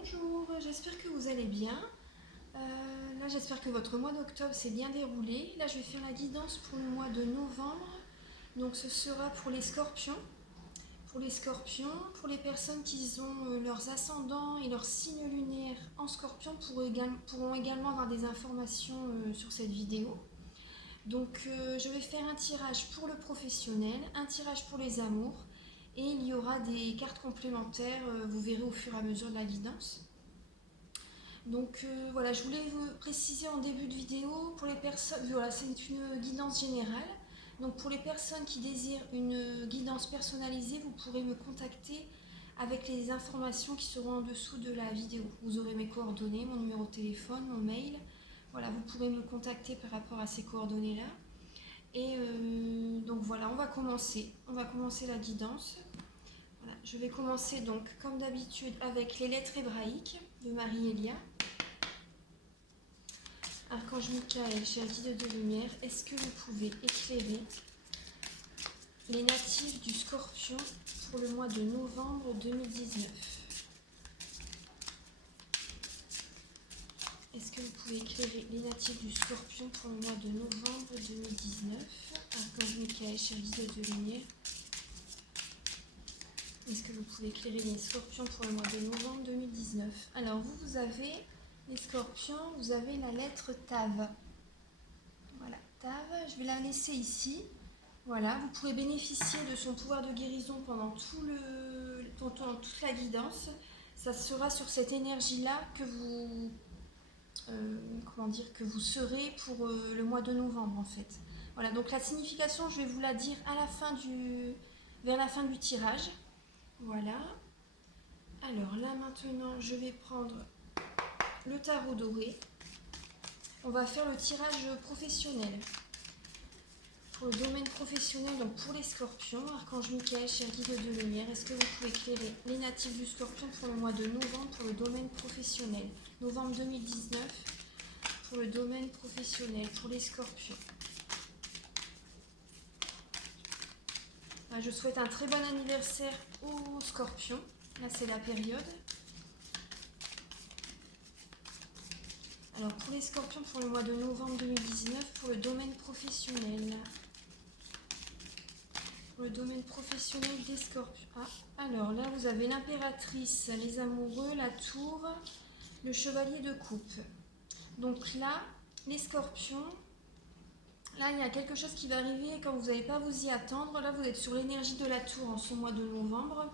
Bonjour, j'espère que vous allez bien. Là, j'espère que votre mois d'octobre s'est bien déroulé. Là, je vais faire la guidance pour le mois de novembre. Donc, ce sera pour les scorpions. Pour les scorpions, pour les personnes qui ont leurs ascendants et leurs signes lunaires en scorpion pourront également avoir des informations sur cette vidéo. Donc, je vais faire un tirage pour le professionnel, un tirage pour les amours. Et il y aura des cartes complémentaires, vous verrez au fur et à mesure de la guidance. Donc voilà, je voulais vous préciser en début de vidéo, pour les personnes, voilà, c'est une guidance générale. Donc pour les personnes qui désirent une guidance personnalisée, vous pourrez me contacter avec les informations qui seront en dessous de la vidéo. Vous aurez mes coordonnées, mon numéro de téléphone, mon mail. Voilà, vous pourrez me contacter par rapport à ces coordonnées-là. Et donc voilà, on va commencer la guidance. Voilà, je vais commencer donc comme d'habitude avec les lettres hébraïques de Marie-Elia. Archange Michael, cher guide de lumière, est-ce que vous pouvez éclairer les natifs du Scorpion pour le mois de novembre 2019? Est-ce que vous pouvez éclairer les natifs du Scorpion pour le mois de novembre 2019? Archange Michael, cher guide de lumière, est-ce que vous pouvez éclairer les Scorpions pour le mois de novembre 2019? Alors vous avez les Scorpions, vous avez la lettre Tav. Voilà, Tav, je vais la laisser ici. Voilà, vous pouvez bénéficier de son pouvoir de guérison pendant toute la guidance. Ça sera sur cette énergie-là que vous, que vous serez pour le mois de novembre en fait. Voilà, donc la signification, je vais vous la dire à la fin vers la fin du tirage. Voilà. Alors là maintenant, je vais prendre le tarot doré. On va faire le tirage professionnel. Pour le domaine professionnel, donc pour les scorpions, Archange Michael, cher guide de lumière, est-ce que vous pouvez éclairer les natifs du scorpion pour le mois de novembre pour le domaine professionnel? Novembre 2019 pour le domaine professionnel, pour les scorpions. Je souhaite un très bon anniversaire aux scorpions. Là, c'est la période. Alors, pour les scorpions, pour le mois de novembre 2019, pour le domaine professionnel. Pour le domaine professionnel des scorpions. Alors là, vous avez l'impératrice, les amoureux, la tour, le chevalier de coupe. Donc là, les scorpions, là, il y a quelque chose qui va arriver quand vous n'allez pas vous y attendre. Là, vous êtes sur l'énergie de la tour en ce mois de novembre.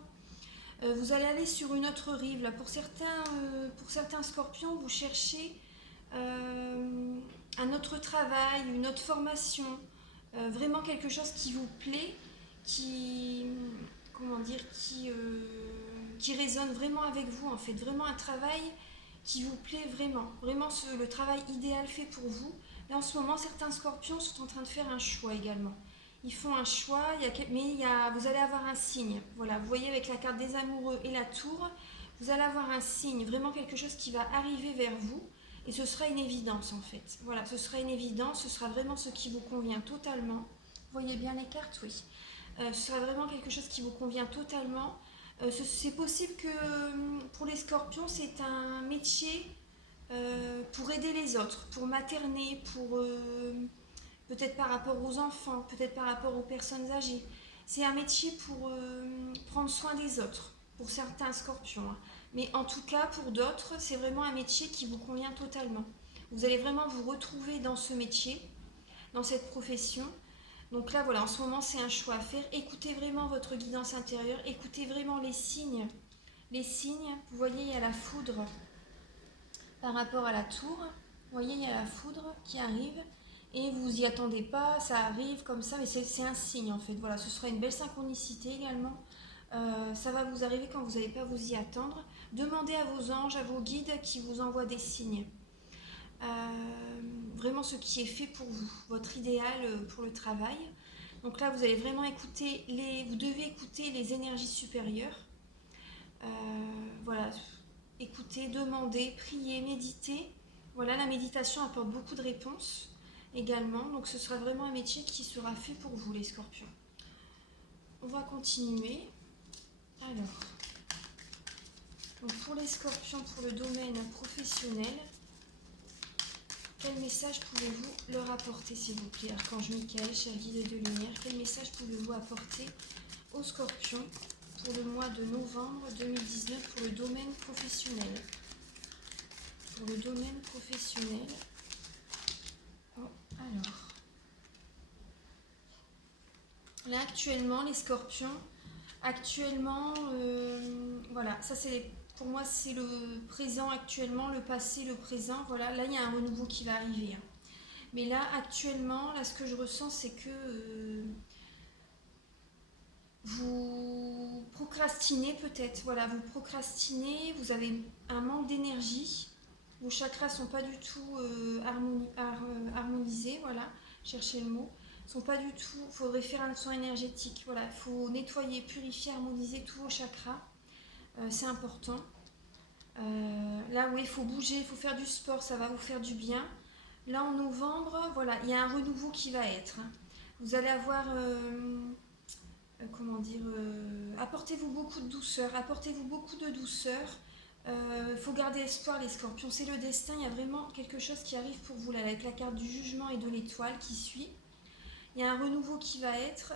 Vous allez aller sur une autre rive. Là, pour certains scorpions, vous cherchez un autre travail, une autre formation, vraiment quelque chose qui vous plaît, qui résonne vraiment avec vous en fait, vraiment un travail qui vous plaît vraiment, le travail idéal fait pour vous. Là en ce moment, certains scorpions sont en train de faire un choix également. Ils font un choix, vous allez avoir un signe. Voilà, vous voyez avec la carte des amoureux et la tour, vous allez avoir un signe, vraiment quelque chose qui va arriver vers vous. Et ce sera une évidence en fait. Voilà, ce sera une évidence, ce sera vraiment ce qui vous convient totalement. Vous voyez bien les cartes, oui. Ce sera vraiment quelque chose qui vous convient totalement. C'est possible que pour les scorpions, c'est un métier pour aider les autres, pour materner, peut-être par rapport aux enfants, peut-être par rapport aux personnes âgées. C'est un métier pour prendre soin des autres, pour certains scorpions. Mais en tout cas, pour d'autres, c'est vraiment un métier qui vous convient totalement. Vous allez vraiment vous retrouver dans ce métier, dans cette profession. Donc là, voilà, en ce moment, c'est un choix à faire. Écoutez vraiment votre guidance intérieure, écoutez vraiment les signes. Les signes, vous voyez, il y a la foudre par rapport à la tour. Vous voyez, il y a la foudre qui arrive. Et vous n'y attendez pas, ça arrive comme ça, mais c'est un signe en fait. Voilà, ce sera une belle synchronicité également. Ça va vous arriver quand vous n'allez pas vous y attendre. Demandez à vos anges, à vos guides qui vous envoient des signes. Vraiment ce qui est fait pour vous, votre idéal pour le travail. Donc là, vous allez vraiment vous devez écouter les énergies supérieures. Voilà, écoutez, demandez, priez, méditez. Voilà, la méditation apporte beaucoup de réponses également. Donc ce sera vraiment un métier qui sera fait pour vous, les scorpions. On va continuer. Alors, donc pour les scorpions, pour le domaine professionnel, quel message pouvez-vous leur apporter, s'il vous plaît, Archange Michael, cher guide de lumière, quel message pouvez-vous apporter aux scorpions pour le mois de novembre 2019 pour le domaine professionnel? Pour le domaine professionnel. Oh, alors. Là, actuellement, les scorpions, actuellement, voilà, ça c'est pour moi c'est le présent actuellement, le passé, le présent, voilà, là il y a un renouveau qui va arriver. Hein. Mais là, actuellement, là ce que je ressens, c'est que vous procrastinez peut-être, voilà, vous procrastinez, vous avez un manque d'énergie, vos chakras sont pas du tout harmonisés, voilà, cherchez le mot. Sont pas du tout, il faudrait faire un soin énergétique, voilà, il faut nettoyer, purifier, harmoniser tous vos chakras, c'est important. Là, oui, il faut bouger, il faut faire du sport, ça va vous faire du bien. Là, en novembre, voilà, il y a un renouveau qui va être. Hein. Vous allez avoir, comment dire, apportez-vous beaucoup de douceur, apportez-vous beaucoup de douceur. Il faut garder espoir, les scorpions, c'est le destin, il y a vraiment quelque chose qui arrive pour vous, là, avec la carte du jugement et de l'étoile qui suit. Il y a un renouveau qui va être,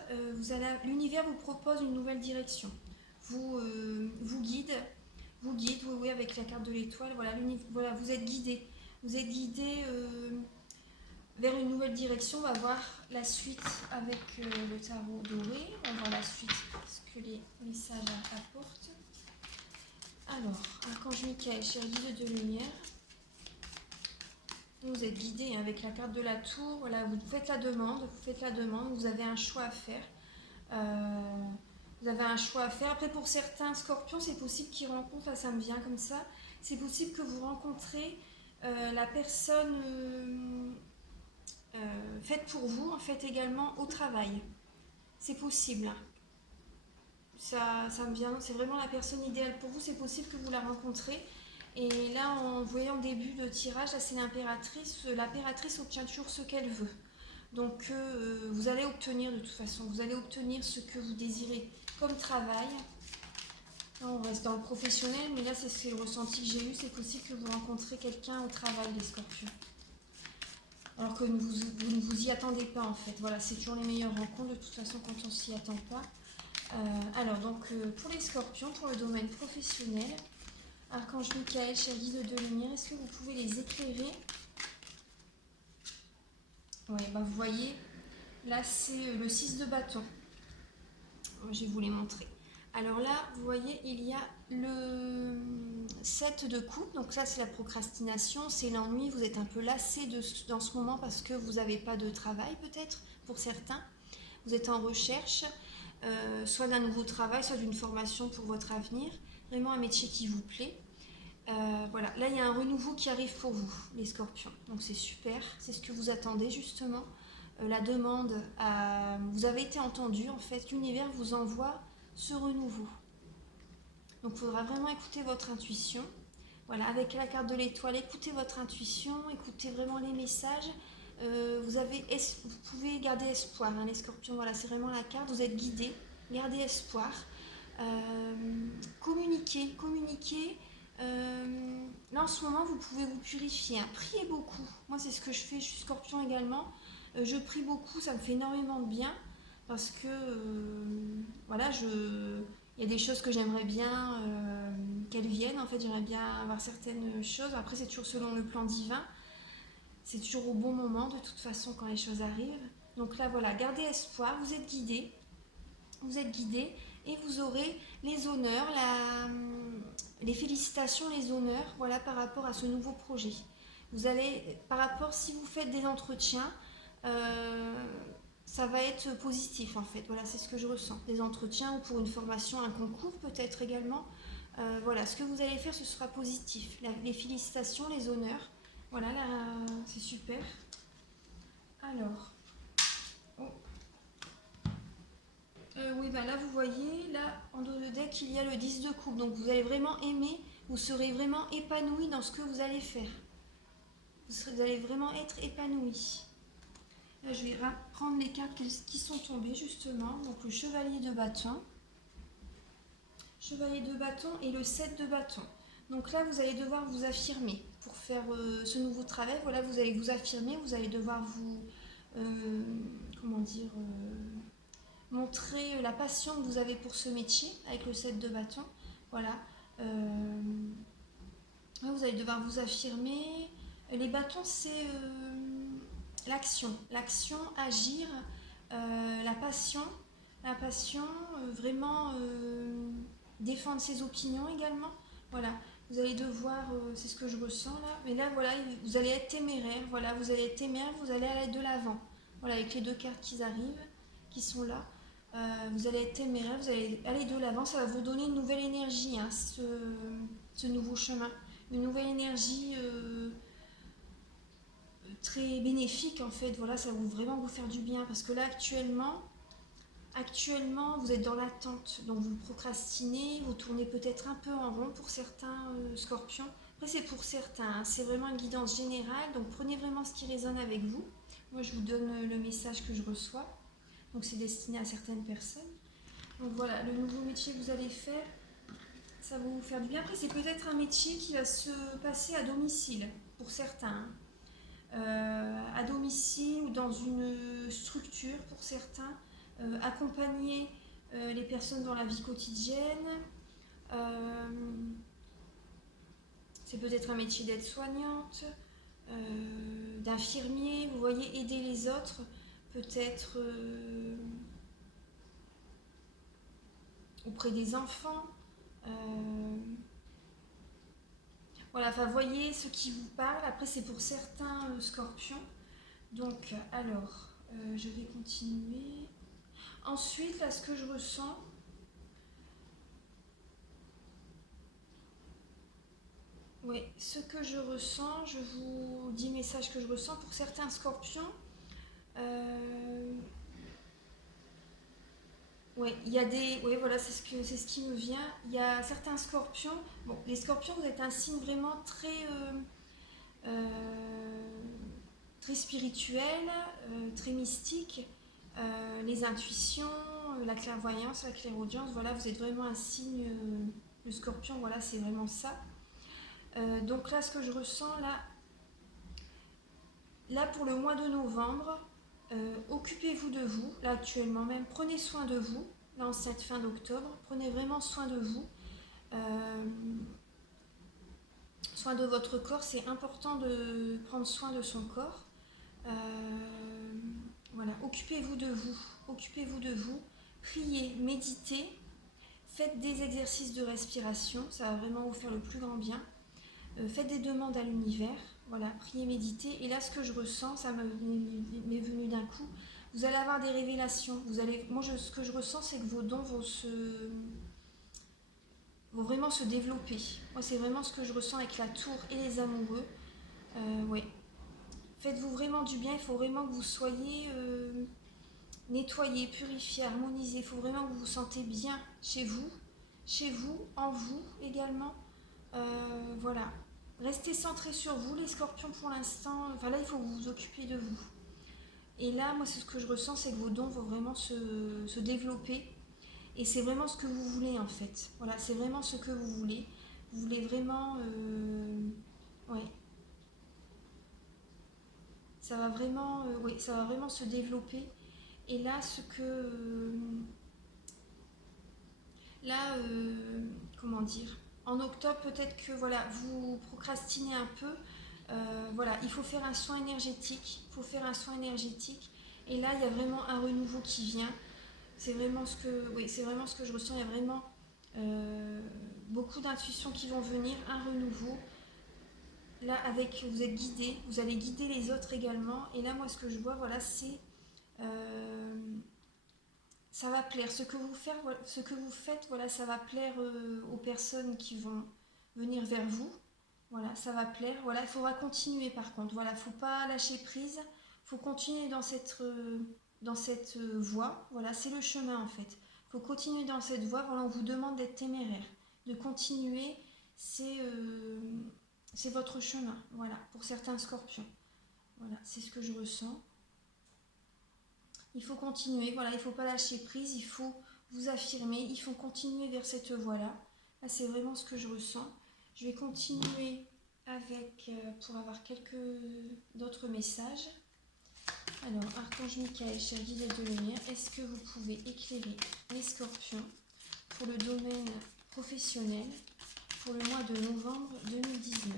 l'univers vous propose une nouvelle direction, vous guide, oui, oui, avec la carte de l'étoile, voilà, voilà, vous êtes guidé vers une nouvelle direction. On va voir la suite avec le tarot doré, on va voir la suite, ce que les messages apportent. Alors, Archange Michael, cher guide de lumière, vous êtes guidé avec la carte de la tour, voilà, vous faites la demande, vous avez un choix à faire. Vous avez un choix à faire. Après, pour certains scorpions, c'est possible qu'ils rencontrent, là ça me vient comme ça, c'est possible que vous rencontrez la personne faite pour vous, en fait, également au travail. C'est possible. Ça me vient, c'est vraiment la personne idéale pour vous, c'est possible que vous la rencontrez. Et là, en voyant le début de tirage, là c'est l'impératrice. L'impératrice obtient toujours ce qu'elle veut. Donc vous allez obtenir de toute façon, vous allez obtenir ce que vous désirez comme travail. Là, on reste dans le professionnel, mais là c'est le ressenti que j'ai eu, c'est possible que vous rencontrez quelqu'un au travail, les scorpions. Alors que vous ne vous y attendez pas en fait. Voilà, c'est toujours les meilleures rencontres de toute façon quand on s'y attend pas. Alors donc pour les scorpions, pour le domaine professionnel, Archange Michael, cher guide de lumière, est-ce que vous pouvez les éclairer? Oui, bah vous voyez, là c'est le 6 de bâton. Je vais vous les montrer. Alors là, vous voyez, il y a le 7 de coupe. Donc ça, c'est la procrastination, c'est l'ennui. Vous êtes un peu lassé dans ce moment parce que vous n'avez pas de travail peut-être, pour certains. Vous êtes en recherche, soit d'un nouveau travail, soit d'une formation pour votre avenir. Vraiment un métier qui vous plaît. Voilà, là il y a un renouveau qui arrive pour vous, les scorpions. Donc c'est super, c'est ce que vous attendez justement. La demande, vous avez été entendu en fait, l'univers vous envoie ce renouveau. Donc il faudra vraiment écouter votre intuition. Voilà, avec la carte de l'étoile, écoutez votre intuition, écoutez vraiment les messages. Vous pouvez garder espoir, hein, les scorpions, voilà, c'est vraiment la carte, vous êtes guidés, gardez espoir. Communiquez. Là en ce moment vous pouvez vous purifier, hein. Priez beaucoup, moi c'est ce que je fais, je suis scorpion également, je prie beaucoup, ça me fait énormément de bien parce que voilà, il y a des choses que j'aimerais bien qu'elles viennent, en fait j'aimerais bien avoir certaines choses, après c'est toujours selon le plan divin, c'est toujours au bon moment de toute façon quand les choses arrivent. Donc là voilà, gardez espoir, vous êtes guidés et vous aurez les honneurs, les félicitations, les honneurs, voilà, par rapport à ce nouveau projet. Vous allez, par rapport, si vous faites des entretiens, ça va être positif en fait, voilà, c'est ce que je ressens. Des entretiens ou pour une formation, un concours peut-être également. Voilà, ce que vous allez faire, ce sera positif. Les félicitations, les honneurs, voilà, là, c'est super. Alors, oui, ben là vous voyez, là en dos de deck il y a le 10 de coupe, donc vous allez vraiment aimer, vous serez vraiment épanoui dans ce que vous allez faire. Vous allez vraiment être épanoui. Là je vais prendre les cartes qui sont tombées justement, donc le chevalier de bâton et le 7 de bâton. Donc là, vous allez devoir vous affirmer pour faire ce nouveau travail. Voilà, vous allez vous affirmer, vous allez devoir vous, euh, comment dire, montrer la passion que vous avez pour ce métier avec le 7 de bâton. Voilà. Euh, vous allez devoir vous affirmer. Les bâtons, c'est l'action. L'action, agir, la passion, vraiment défendre ses opinions également. Voilà, vous allez devoir, c'est ce que je ressens là, mais là voilà, vous allez être téméraire, voilà, vous allez être téméraire, vous allez aller de l'avant. Voilà, avec les deux cartes qui arrivent, qui sont là, vous allez être téméraire, vous allez aller de l'avant, ça va vous donner une nouvelle énergie, hein, ce nouveau chemin, une nouvelle énergie très bénéfique en fait. Voilà, ça va vraiment vous faire du bien parce que là actuellement vous êtes dans l'attente, donc vous procrastinez, vous tournez peut-être un peu en rond pour certains scorpions. Après c'est pour certains, hein, c'est vraiment une guidance générale, donc prenez vraiment ce qui résonne avec vous. Moi je vous donne le message que je reçois, donc c'est destiné à certaines personnes. Donc voilà, le nouveau métier que vous allez faire, ça va vous faire du bien. Après c'est peut-être un métier qui va se passer à domicile pour certains, hein. À domicile ou dans une structure pour certains, accompagner les personnes dans la vie quotidienne. Euh, c'est peut-être un métier d'aide-soignante, d'infirmier, vous voyez, aider les autres, peut-être auprès des enfants. Voilà, enfin, voyez ce qui vous parle. Après, c'est pour certains scorpions. Donc, alors, je vais continuer. Ensuite, là, ce que je ressens, oui, ce que je ressens, je vous dis message que je ressens pour certains scorpions. Euh, oui, il y a des, oui, voilà, c'est ce qui me vient. Il y a certains scorpions. Bon, les scorpions, vous êtes un signe vraiment euh, très spirituel, très mystique. Les intuitions, la clairvoyance, la clairaudience, voilà, vous êtes vraiment un signe. Le scorpion, voilà, c'est vraiment ça. Donc là, ce que je ressens, là pour le mois de novembre, occupez-vous de vous, là actuellement même, prenez soin de vous, là en cette fin d'octobre, prenez vraiment soin de vous, euh, soin de votre corps, c'est important de prendre soin de son corps. Euh, voilà, occupez-vous de vous, priez, méditez, faites des exercices de respiration, ça va vraiment vous faire le plus grand bien. Faites des demandes à l'univers, voilà, priez, méditez. Et là, ce que je ressens, ça m'est venu d'un coup, vous allez avoir des révélations. Ce que je ressens, c'est que vos dons vont vraiment se développer. Moi, c'est vraiment ce que je ressens avec la tour et les amoureux. Ouais. Faites-vous vraiment du bien, il faut vraiment que vous soyez nettoyé, purifié, harmonisé. Il faut vraiment que vous vous sentez bien chez vous, en vous également. Voilà. Restez centré sur vous, les scorpions, pour l'instant. Enfin là, il faut que vous vous occupiez de vous. Et là, moi, ce que je ressens, c'est que vos dons vont vraiment se développer. Et c'est vraiment ce que vous voulez, en fait. Voilà, c'est vraiment ce que vous voulez. Vous voulez vraiment... ouais. Ça va vraiment se développer. Et là, là, comment dire, en octobre, peut-être que voilà, vous procrastinez un peu. Voilà, il faut faire un soin énergétique. Il faut faire un soin énergétique. Et là, il y a vraiment un renouveau qui vient. C'est vraiment oui, c'est vraiment ce que je ressens. Il y a vraiment beaucoup d'intuitions qui vont venir, un renouveau. Là, vous êtes guidé, vous allez guider les autres également. Et là, moi, ce que je vois, voilà, c'est euh, ça va plaire. Ce que vous faites, voilà, ça va plaire aux personnes qui vont venir vers vous. Voilà, ça va plaire. Voilà, il faudra continuer par contre. Voilà, faut pas lâcher prise. Faut continuer dans cette voie. Voilà, c'est le chemin en fait. Faut continuer dans cette voie. Voilà, on vous demande d'être téméraire, de continuer. C'est c'est votre chemin. Voilà, pour certains scorpions. Voilà, c'est ce que je ressens. Il faut continuer, voilà, il ne faut pas lâcher prise, il faut vous affirmer, il faut continuer vers cette voie-là. Là, c'est vraiment ce que je ressens. Je vais continuer avec, pour avoir quelques d'autres messages. Alors, Archange Michael, cher guide de lumière, est-ce que vous pouvez éclairer les scorpions pour le domaine professionnel pour le mois de novembre 2019?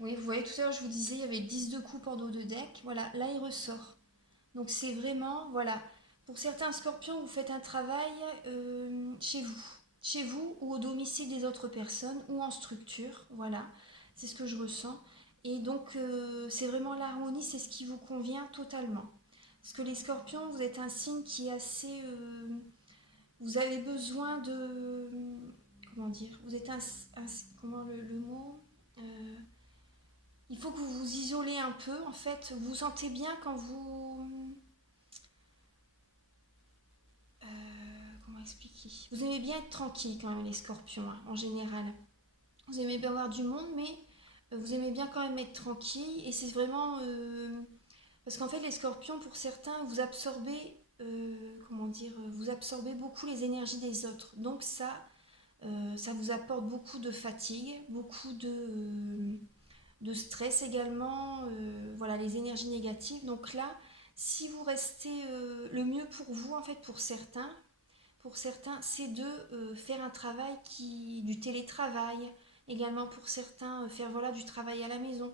Oui, vous voyez, tout à l'heure, je vous disais, il y avait 10 de coupe en dos de deck. Voilà, là, il ressort. Donc, c'est vraiment, voilà, pour certains scorpions, vous faites un travail chez vous ou au domicile des autres personnes ou en structure. Voilà, c'est ce que je ressens. Et donc, c'est vraiment l'harmonie, c'est ce qui vous convient totalement. Parce que les scorpions, vous êtes un signe qui est assez... vous avez besoin de... Comment dire? Vous êtes comment le mot il faut que vous vous isolez un peu, en fait. Vous vous sentez bien quand vous... comment expliquer? Vous aimez bien être tranquille quand même, les scorpions, hein, en général. Vous aimez bien avoir du monde, mais vous aimez bien quand même être tranquille. Et c'est vraiment... parce qu'en fait, les scorpions, pour certains, vous absorbez... comment dire? Vous absorbez beaucoup les énergies des autres. Donc ça vous apporte beaucoup de fatigue, beaucoup de stress également, voilà, les énergies négatives. Donc là, si vous restez, le mieux pour vous, en fait, pour certains, c'est de faire un travail du télétravail, également pour certains, faire voilà, du travail à la maison.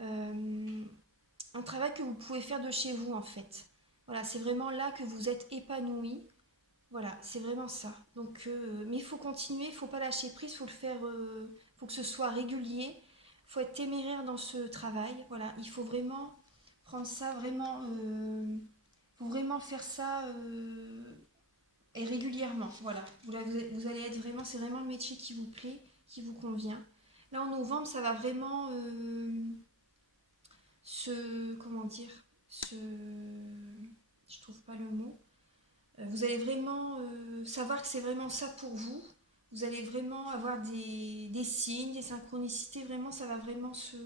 Un travail que vous pouvez faire de chez vous, en fait. Voilà, c'est vraiment là que vous êtes épanoui. Voilà, c'est vraiment ça. Donc, mais il faut continuer, il ne faut pas lâcher prise, il faut le faire, faut que ce soit régulier, il faut être téméraire dans ce travail. Voilà, il faut vraiment prendre ça, vraiment, faut vraiment faire ça et régulièrement. Voilà, vous allez être vraiment, c'est vraiment le métier qui vous plaît, qui vous convient. Là, en novembre, ça va vraiment comment dire, je trouve pas le mot. Vous allez vraiment savoir que c'est vraiment ça pour vous. Vous allez vraiment avoir des signes, des synchronicités. Vraiment, ça va vraiment se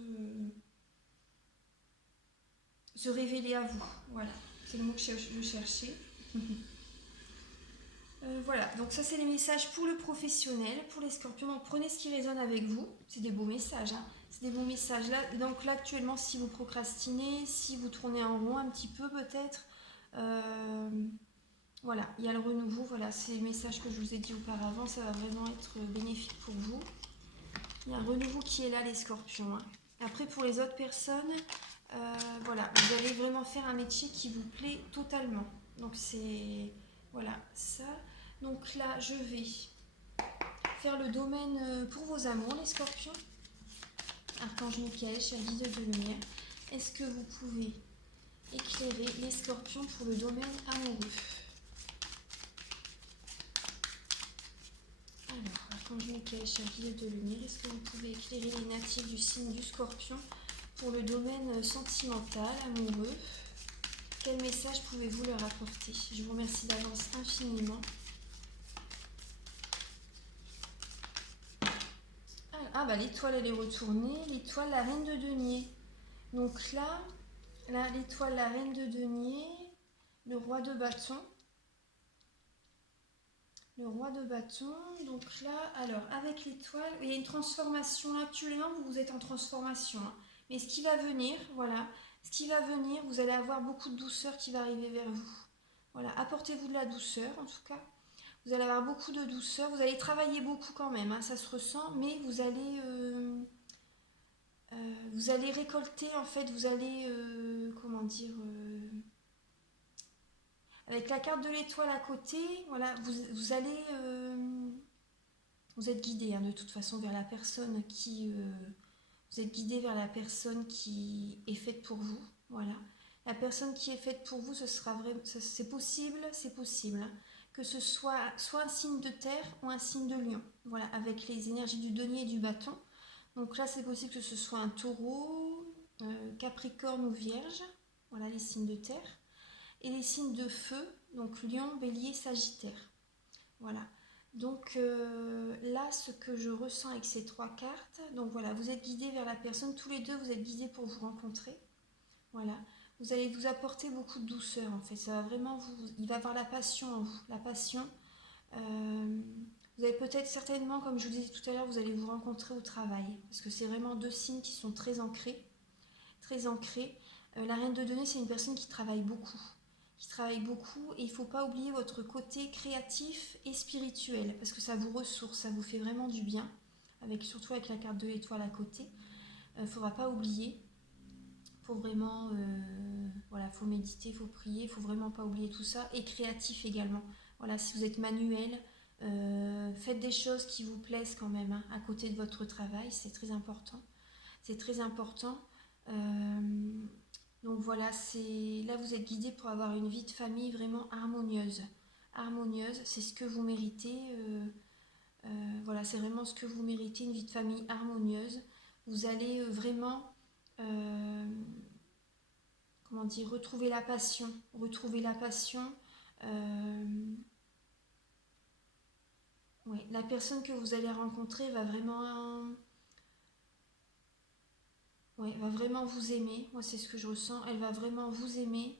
révéler à vous. Voilà, c'est le mot que je cherchais. Voilà, donc ça c'est les messages pour le professionnel, pour les scorpions. Donc prenez ce qui résonne avec vous. C'est des beaux messages, hein. C'est des beaux messages. Là, donc là actuellement, si vous procrastinez, si vous tournez en rond un petit peu peut-être, voilà, il y a le renouveau, voilà, ces messages que je vous ai dit auparavant, ça va vraiment être bénéfique pour vous. Il y a un renouveau qui est là, les scorpions, hein. Après, pour les autres personnes, voilà, vous allez vraiment faire un métier qui vous plaît totalement. Donc c'est, voilà, ça. Donc là, je vais faire le domaine pour vos amours, les scorpions. Archange Michael, cher guide de lumière, est-ce que vous pouvez éclairer les scorpions pour le domaine amoureux? Alors, Archange Michael, cher guide de lumière, est-ce que vous pouvez éclairer les natifs du signe du scorpion pour le domaine sentimental, amoureux? Quel message pouvez-vous leur apporter? Je vous remercie d'avance infiniment. Ah bah l'étoile elle est retournée, l'étoile la reine de denier. Donc là l'étoile la reine de denier, le roi de bâton. Le roi de bâton, donc là, alors avec l'étoile, il y a une transformation. Actuellement, vous êtes en transformation. Hein. Mais ce qui va venir, voilà, ce qui va venir, vous allez avoir beaucoup de douceur qui va arriver vers vous. Voilà, apportez-vous de la douceur en tout cas. Vous allez avoir beaucoup de douceur, vous allez travailler beaucoup quand même, hein, ça se ressent, mais vous allez récolter en fait, vous allez, comment dire, avec la carte de l'étoile à côté, voilà, vous allez, vous êtes guidé hein, de toute façon vers la personne qui, vous êtes guidé vers la personne qui est faite pour vous, voilà. La personne qui est faite pour vous, ce sera vraiment, c'est possible, hein, que ce soit un signe de terre ou un signe de lion, voilà, avec les énergies du denier et du bâton. Donc là, c'est possible que ce soit un taureau, capricorne ou vierge, voilà les signes de terre. Et les signes de feu, donc lion, bélier, sagittaire. Voilà. Donc là, ce que je ressens avec ces trois cartes, donc voilà, vous êtes guidés vers la personne, tous les deux, vous êtes guidés pour vous rencontrer. Voilà. Vous allez vous apporter beaucoup de douceur en fait. Ça va vraiment il va y avoir la passion en vous. La passion. Vous Vous avez peut-être certainement, comme je vous disais tout à l'heure, vous allez vous rencontrer au travail. Parce que c'est vraiment deux signes qui sont très ancrés. Très ancrés. La reine de denier, c'est une personne qui travaille beaucoup. Qui travaille beaucoup et il ne faut pas oublier votre côté créatif et spirituel. Parce que ça vous ressource, ça vous fait vraiment du bien. Surtout avec la carte de l'étoile à côté. Il ne faudra pas oublier. Faut vraiment, voilà, faut méditer, faut prier, faut vraiment pas oublier tout ça. Et créatif également. Voilà, si vous êtes manuel, faites des choses qui vous plaisent quand même, hein, à côté de votre travail, c'est très important. C'est très important. Donc voilà, là vous êtes guidé pour avoir une vie de famille vraiment harmonieuse. Harmonieuse, c'est ce que vous méritez. Voilà, c'est vraiment ce que vous méritez, une vie de famille harmonieuse. Vous allez vraiment, comment dire, retrouver la passion. Retrouver la passion. Ouais, la personne que vous allez rencontrer va vraiment vous aimer. Moi, c'est ce que je ressens. Elle va vraiment vous aimer.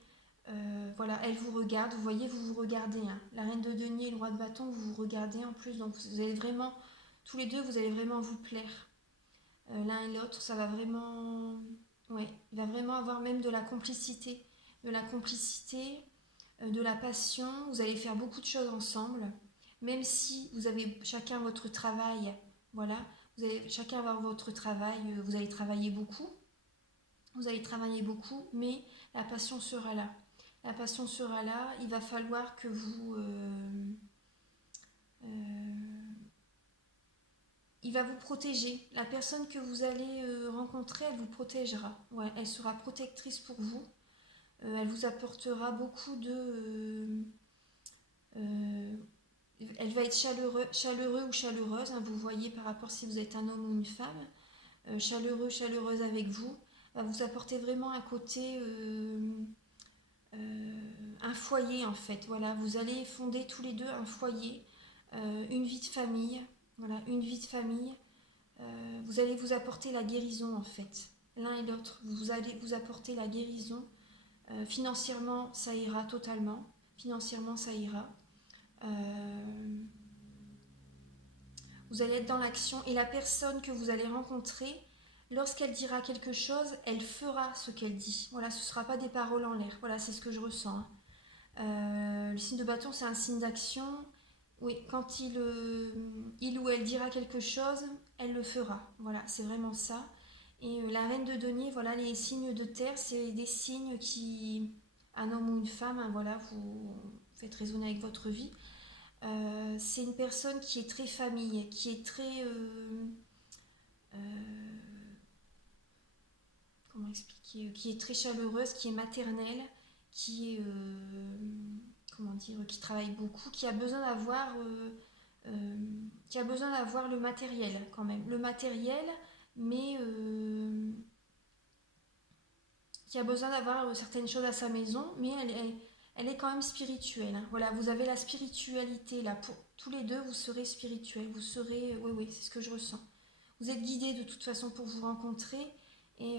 Voilà, elle vous regarde. Vous voyez, vous vous regardez, hein. La reine de denier et le roi de bâton, vous vous regardez en plus. Donc, vous allez vraiment, tous les deux, vous allez vraiment vous plaire. L'un et l'autre, ça va vraiment... Ouais, il va vraiment avoir même de la complicité. De la complicité, de la passion. Vous allez faire beaucoup de choses ensemble. Même si vous avez chacun votre travail, voilà, vous allez chacun avoir votre travail, vous allez travailler beaucoup. Vous allez travailler beaucoup, mais la passion sera là. La passion sera là. Il va falloir que vous... il va vous protéger. La personne que vous allez rencontrer, elle vous protégera. Ouais, elle sera protectrice pour vous. Elle vous apportera beaucoup de... elle va être chaleureux ou chaleureuse, hein, vous voyez par rapport si vous êtes un homme ou une femme. Chaleureuse avec vous. Va vous apporter vraiment un côté... un foyer en fait. Voilà, vous allez fonder tous les deux un foyer, une vie de famille. Voilà, une vie de famille. Vous allez vous apporter la guérison en fait. L'un et l'autre, vous allez vous apporter la guérison. Financièrement, ça ira totalement. Financièrement, ça ira. Vous allez être dans l'action et la personne que vous allez rencontrer, lorsqu'elle dira quelque chose, elle fera ce qu'elle dit. Voilà, ce ne sera pas des paroles en l'air. Voilà, c'est ce que je ressens, hein. Le signe de bâton, c'est un signe d'action. Oui, quand il ou elle dira quelque chose, elle le fera. Voilà, c'est vraiment ça. Et la reine de denier, voilà, les signes de terre, c'est des signes qui, un homme ou une femme, hein, voilà, vous faites résonner avec votre vie. C'est une personne qui est très famille, qui est très... euh, comment expliquer, qui est très chaleureuse, qui est maternelle, qui est... comment dire, qui travaille beaucoup, qui a besoin d'avoir le matériel quand même. Le matériel, mais qui a besoin d'avoir certaines choses à sa maison, mais elle est quand même spirituelle, hein. Voilà, vous avez la spiritualité là. Pour tous les deux, vous serez spirituels. Vous serez... Oui, oui, c'est ce que je ressens. Vous êtes guidés de toute façon pour vous rencontrer. Et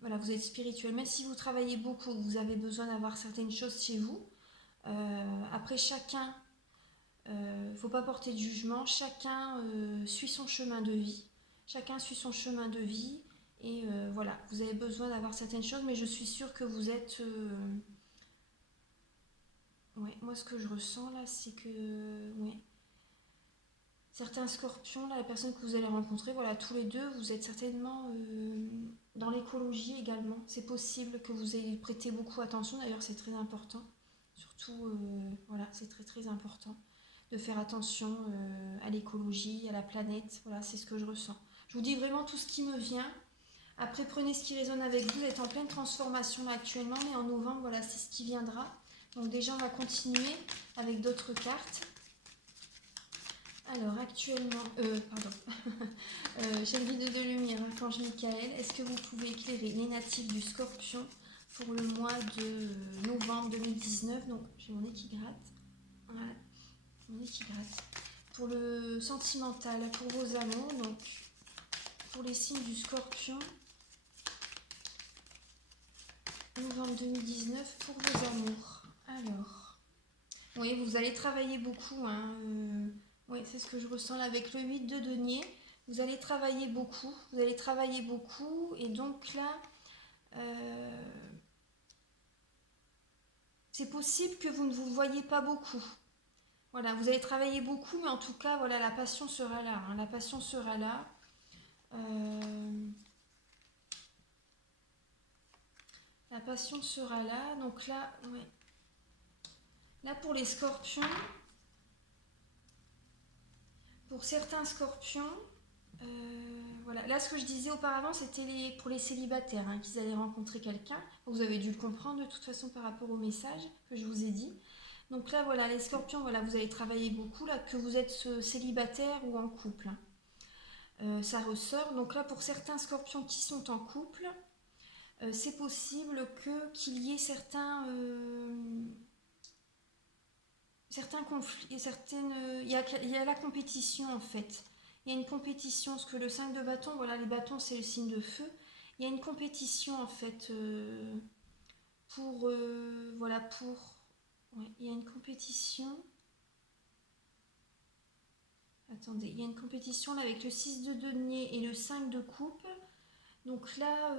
voilà, vous êtes spirituel. Même si vous travaillez beaucoup, vous avez besoin d'avoir certaines choses chez vous. Après, chacun, il ne faut pas porter de jugement. Chacun suit son chemin de vie. Chacun suit son chemin de vie. Et voilà, vous avez besoin d'avoir certaines choses, mais je suis sûre que vous êtes... ouais, moi, ce que je ressens là, c'est que... Ouais, certains scorpions, là, la personne que vous allez rencontrer, voilà, tous les deux, vous êtes certainement dans l'écologie également. C'est possible que vous ayez prêté beaucoup attention, d'ailleurs, c'est très important. Surtout, voilà, c'est très très important de faire attention à l'écologie, à la planète. Voilà, c'est ce que je ressens. Je vous dis vraiment tout ce qui me vient. Après, prenez ce qui résonne avec vous. Vous êtes en pleine transformation là actuellement, mais en novembre, voilà, c'est ce qui viendra. Donc déjà, on va continuer avec d'autres cartes. Alors, actuellement... pardon. Chèvre de lumière, archange Michael. Est-ce que vous pouvez éclairer les natifs du Scorpion pour le mois de novembre 2019? Donc, j'ai mon nez qui gratte. Voilà, mon nez qui gratte. Pour le sentimental, pour vos amours, donc pour les signes du Scorpion, novembre 2019, pour vos amours. Alors, oui, vous allez travailler beaucoup, hein, Oui, c'est ce que je ressens là avec le 8 de denier. Vous allez travailler beaucoup, et donc là, euh, c'est possible que vous ne vous voyez pas beaucoup. Voilà, vous allez travailler beaucoup, mais en tout cas, voilà, la passion sera là, hein, la passion sera là. Euh, la passion sera là, donc là, ouais. Là pour les scorpions, pour certains scorpions, voilà. Là, ce que je disais auparavant, c'était pour les célibataires, hein, qu'ils allaient rencontrer quelqu'un. Vous avez dû le comprendre de toute façon par rapport au message que je vous ai dit. Donc là, voilà, les scorpions, voilà, vous allez travailler beaucoup, là, que vous êtes célibataire ou en couple, hein. Ça ressort. Donc là, pour certains scorpions qui sont en couple, c'est possible qu'il y ait certains conflits, il y a la compétition en fait. Il y a une compétition, parce que le 5 de bâton, voilà, les bâtons c'est le signe de feu. Il y a une compétition en fait voilà, ouais, il y a une compétition. Attendez, il y a une compétition là avec le 6 de denier et le 5 de coupe. Donc là,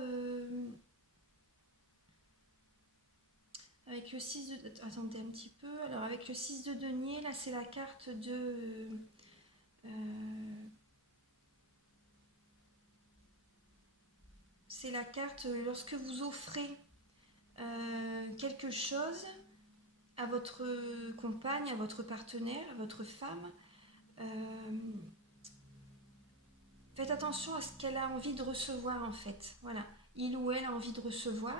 avec le 6 de... Attendez un petit peu. Alors avec le 6 de denier, là c'est la carte de... c'est la carte lorsque vous offrez quelque chose à votre compagne, à votre partenaire, à votre femme. Faites attention à ce qu'elle a envie de recevoir en fait. Voilà, il ou elle a envie de recevoir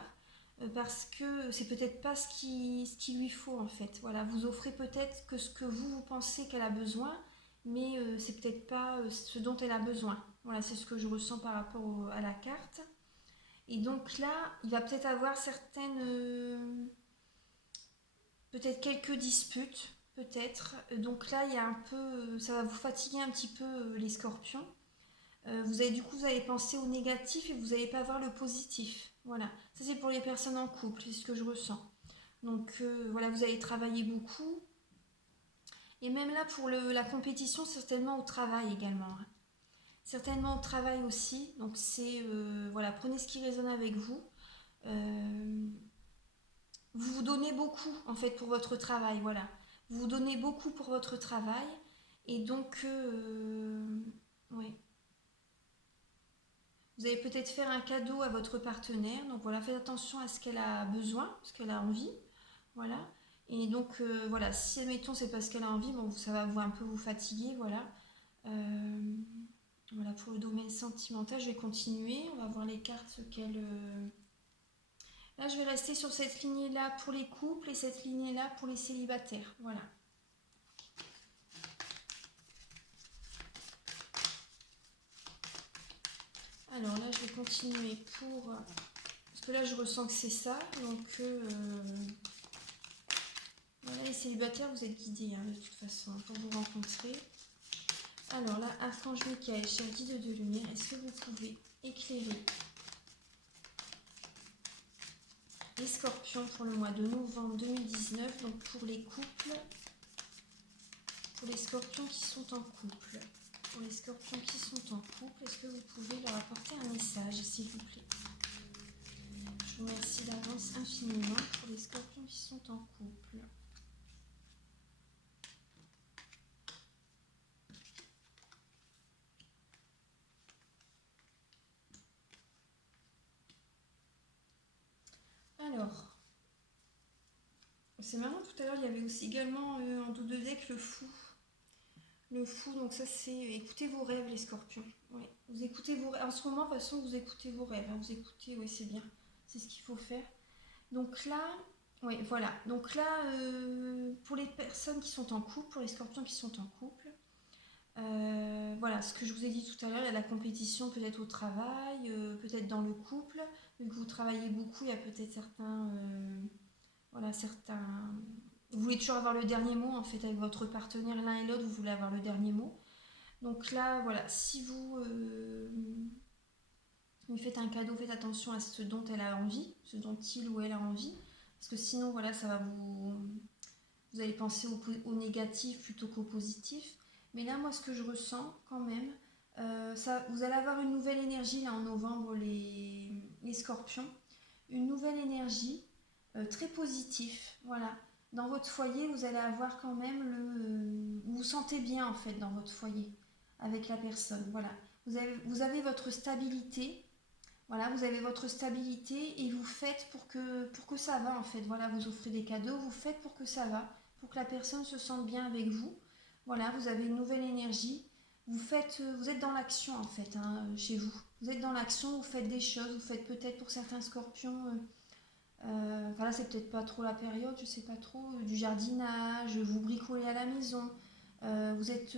parce que c'est peut-être pas ce qui lui faut en fait. Voilà, vous offrez peut-être que ce que vous pensez qu'elle a besoin, mais c'est peut-être pas ce dont elle a besoin. Voilà, c'est ce que je ressens par rapport à la carte. Et donc là, il va peut-être avoir peut-être quelques disputes, peut-être. Donc là, il y a un peu, ça va vous fatiguer un petit peu les scorpions. Vous allez penser au négatif et vous n'allez pas voir le positif. Voilà, ça c'est pour les personnes en couple, c'est ce que je ressens. Donc voilà, vous allez travailler beaucoup. Et même là pour la compétition, certainement au travail également, hein. Certainement au travail aussi. Donc c'est voilà, prenez ce qui résonne avec vous. Euh, vous vous donnez beaucoup en fait pour votre travail, voilà. Vous vous donnez beaucoup pour votre travail et donc ouais. Vous allez peut-être faire un cadeau à votre partenaire, donc voilà, faites attention à ce qu'elle a besoin, ce qu'elle a envie, voilà. Et donc voilà, si admettons c'est parce qu'elle a envie, bon ça va un peu vous fatiguer, voilà. Euh, voilà pour le domaine sentimental, je vais continuer, on va voir les cartes ce qu'elle là, je vais rester sur cette lignée-là pour les couples et cette lignée-là pour les célibataires. Voilà. Alors là, je vais continuer pour... Parce que là, je ressens que c'est ça. Donc, voilà, les célibataires, vous êtes guidés, hein, de toute façon, pour vous rencontrer. Alors là, Archange Michael, cher guide de lumière, est-ce que vous pouvez éclairer les scorpions pour le mois de novembre 2019, donc pour les couples, pour les scorpions qui sont en couple. Pour les scorpions qui sont en couple, est-ce que vous pouvez leur apporter un message, s'il vous plaît? Je vous remercie d'avance infiniment pour les scorpions qui sont en couple. Alors, c'est marrant, tout à l'heure, il y avait aussi également en dos de deck le fou. Le fou, donc ça c'est écoutez vos rêves les scorpions. Ouais. Vous écoutez vos rêves. En ce moment, de toute façon, vous écoutez vos rêves, hein. Vous écoutez, oui c'est bien. C'est ce qu'il faut faire. Donc là, oui voilà. Donc là, pour les personnes qui sont en couple, pour les scorpions qui sont en couple, voilà, ce que je vous ai dit tout à l'heure, il y a la compétition peut-être au travail, peut-être dans le couple. Vu que vous travaillez beaucoup, il y a peut-être certains... Vous voulez toujours avoir le dernier mot, en fait, avec votre partenaire, l'un et l'autre, vous voulez avoir le dernier mot. Donc là, voilà, si vous lui faites un cadeau, faites attention à ce dont elle a envie, ce dont il ou elle a envie. Parce que sinon, voilà, ça va vous allez penser au négatif plutôt qu'au positif. Mais là, moi, ce que je ressens quand même, vous allez avoir une nouvelle énergie là en novembre, les scorpions. Une nouvelle énergie, très positive. Voilà. Dans votre foyer, vous allez avoir quand même vous vous sentez bien en fait dans votre foyer avec la personne. Voilà. Vous avez votre stabilité. Voilà, vous avez votre stabilité et vous faites pour que ça va en fait. Voilà, vous offrez des cadeaux, vous faites pour que ça va, pour que la personne se sente bien avec vous. Voilà, vous avez une nouvelle énergie. Vous êtes dans l'action en fait, hein, chez vous. Vous êtes dans l'action, vous faites des choses, vous faites peut-être pour certains scorpions, voilà, c'est peut-être pas trop la période, je sais pas trop, du jardinage, vous bricolez à la maison. Vous êtes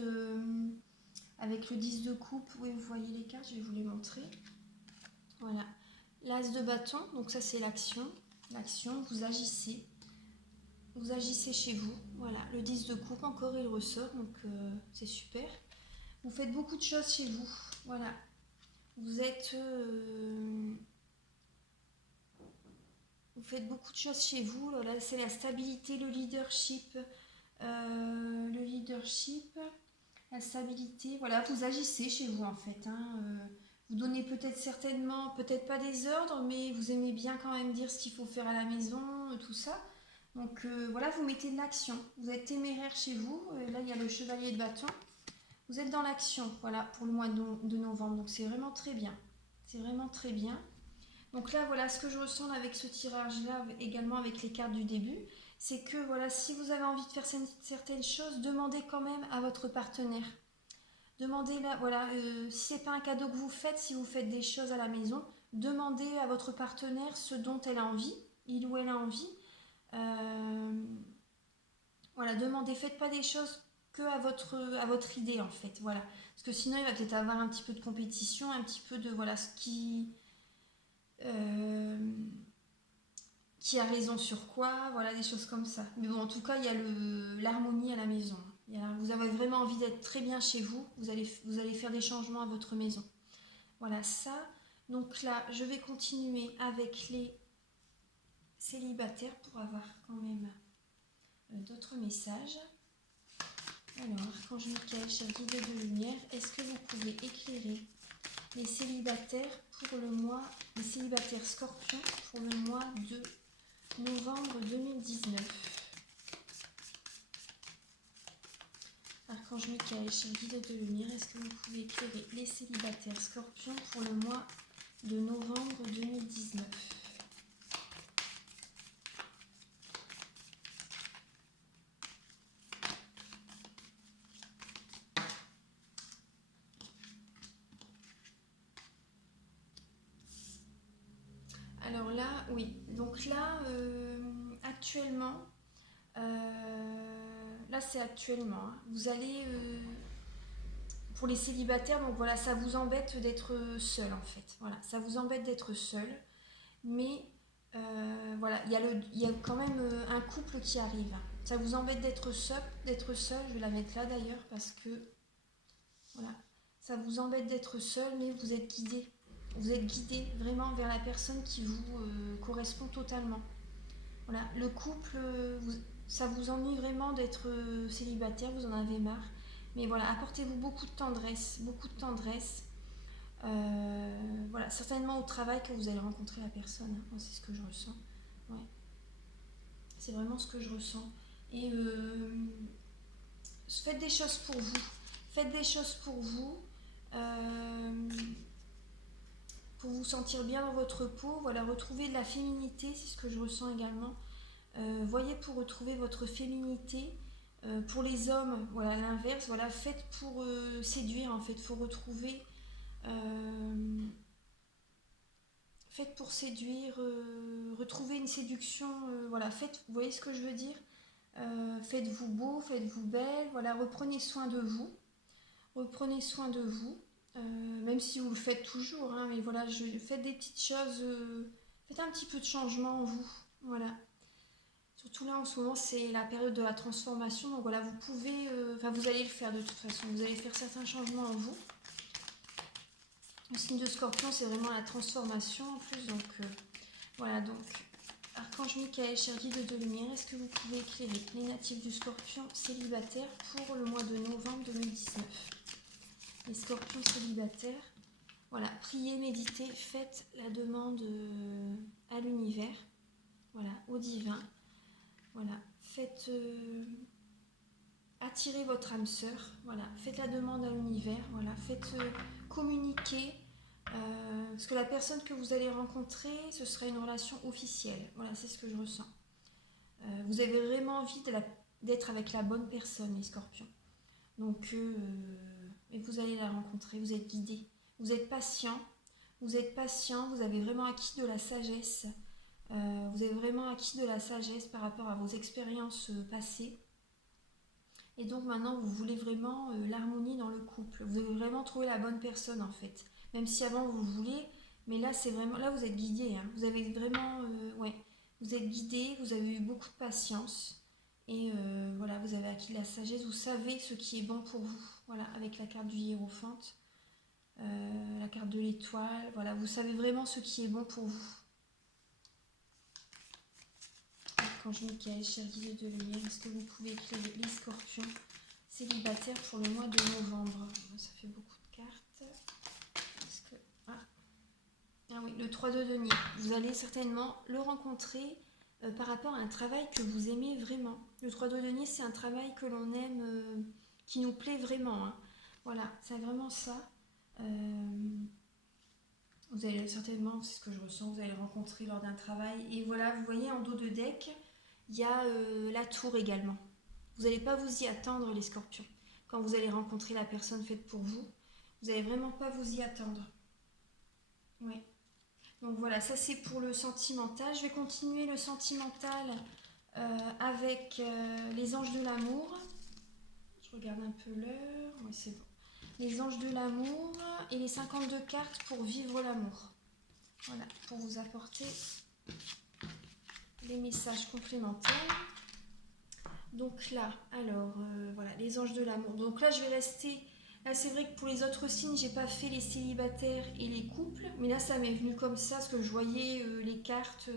avec le 10 de coupe, oui, vous voyez les cartes, je vais vous les montrer. Voilà, l'as de bâton, donc ça c'est l'action. L'action, vous agissez chez vous. Voilà, le 10 de coupe, encore il ressort, donc c'est super. Vous faites beaucoup de choses chez vous. Voilà, vous faites beaucoup de choses chez vous. Là, c'est la stabilité, le leadership, la stabilité. Voilà, vous agissez chez vous en fait, hein. Vous donnez peut-être pas des ordres, mais vous aimez bien quand même dire ce qu'il faut faire à la maison, tout ça. Donc voilà, vous mettez de l'action. Vous êtes téméraire chez vous. Là, il y a le chevalier de bâton. Vous êtes dans l'action, voilà, pour le mois de novembre. Donc c'est vraiment très bien. C'est vraiment très bien. Donc là, voilà, ce que je ressens avec ce tirage-là, également avec les cartes du début, c'est que voilà, si vous avez envie de faire certaines choses, demandez quand même à votre partenaire. Demandez là, voilà, si c'est pas un cadeau que vous faites, si vous faites des choses à la maison, demandez à votre partenaire ce dont elle a envie, il ou elle a envie. Voilà, demandez, faites pas des choses que à votre idée en fait, voilà. Parce que sinon il va peut-être avoir un petit peu de compétition, un petit peu de voilà qui a raison sur quoi, voilà, des choses comme ça. Mais bon, en tout cas, il y a l'harmonie à la maison. Vous avez vraiment envie d'être très bien chez vous, vous allez faire des changements à votre maison. Voilà, ça. Donc là, je vais continuer avec les célibataires pour avoir quand même d'autres messages. Alors, Archange Michael, cher guide de lumière, est-ce que vous pouvez éclairer les célibataires les célibataires scorpions pour le mois de novembre 2019? Archange Michael, cher guide de lumière, est-ce que vous pouvez éclairer les célibataires scorpions pour le mois de novembre 2019? Alors là, oui. Donc là, actuellement, là c'est actuellement, hein. Vous allez, pour les célibataires, donc voilà, ça vous embête d'être seul en fait. Voilà, ça vous embête d'être seul. Mais voilà, il y a quand même un couple qui arrive. Ça vous embête d'être seul, je vais la mettre là d'ailleurs parce que voilà, ça vous embête d'être seul, mais vous êtes guidé. Vous êtes guidé vraiment vers la personne qui vous correspond totalement. Voilà, le couple, ça vous ennuie vraiment d'être célibataire, vous en avez marre. Mais voilà, apportez-vous beaucoup de tendresse, beaucoup de tendresse. Voilà, certainement au travail que vous allez rencontrer la personne, hein. Moi, c'est ce que je ressens. Ouais. C'est vraiment ce que je ressens. Et faites des choses pour vous. Faites des choses pour vous sentir bien dans votre peau. Voilà, retrouver de la féminité, c'est ce que je ressens également. Voyez pour retrouver votre féminité. Pour les hommes, voilà, l'inverse. Voilà, faites pour séduire en fait. Il faut retrouver. Faites pour séduire, retrouver une séduction, voilà, vous voyez ce que je veux dire, faites-vous beau, faites-vous belle, voilà, reprenez soin de vous, même si vous le faites toujours, hein, mais voilà, faites des petites choses, faites un petit peu de changement en vous, voilà. Surtout là en ce moment c'est la période de la transformation, donc voilà, vous pouvez, vous allez le faire de toute façon, vous allez faire certains changements en vous. Le signe de Scorpion, c'est vraiment la transformation en plus. Donc voilà, donc Archange Michael, cher guide de lumière, est-ce que vous pouvez éclairer les natifs du Scorpion célibataire pour le mois de novembre 2019? scorpions célibataires. Voilà, priez, méditez, faites la demande à l'univers, voilà, au divin. Voilà, faites attirer votre âme sœur, voilà, faites la demande à l'univers, voilà, faites communiquer, parce que la personne que vous allez rencontrer, ce sera une relation officielle, voilà, c'est ce que je ressens. Vous avez vraiment envie d'être avec la bonne personne, les scorpions. Donc, et vous allez la rencontrer, vous êtes guidé, vous êtes patient, vous avez vraiment acquis de la sagesse, vous avez vraiment acquis de la sagesse par rapport à vos expériences passées. Et donc maintenant, vous voulez vraiment l'harmonie dans le couple. Vous avez vraiment trouvé la bonne personne en fait. Même si avant vous voulez, mais là c'est vraiment, là vous êtes guidé. Hein. Vous avez vraiment, ouais, vous êtes guidé. Vous avez eu beaucoup de patience et voilà, vous avez acquis de la sagesse. Vous savez ce qui est bon pour vous. Voilà, avec la carte du hiérophante, la carte de l'étoile. Voilà, vous savez vraiment ce qui est bon pour vous. Archange Michael, cher guide de lumière, est-ce que vous pouvez éclairer les scorpions célibataires pour le mois de novembre? Ça fait beaucoup de cartes. Que... Ah oui, le 3 de denier. Vous allez certainement le rencontrer par rapport à un travail que vous aimez vraiment. Le 3 de denier, c'est un travail que l'on aime, qui nous plaît vraiment. Hein. Voilà, c'est vraiment ça. Vous allez certainement, c'est ce que je ressens, vous allez le rencontrer lors d'un travail. Et voilà, vous voyez en dos de deck, il y a la tour également. Vous n'allez pas vous y attendre, les scorpions. Quand vous allez rencontrer la personne faite pour vous, vous n'allez vraiment pas vous y attendre. Oui. Donc voilà, ça c'est pour le sentimental. Je vais continuer le sentimental avec les anges de l'amour. Je regarde un peu l'heure. Oui, c'est bon. Les anges de l'amour et les 52 cartes pour vivre l'amour. Voilà, pour vous apporter les messages complémentaires. Donc là, alors, voilà, les anges de l'amour. Donc là, je vais rester... Là, c'est vrai que pour les autres signes, j'ai pas fait les célibataires et les couples. Mais là, ça m'est venu comme ça, parce que je voyais les cartes...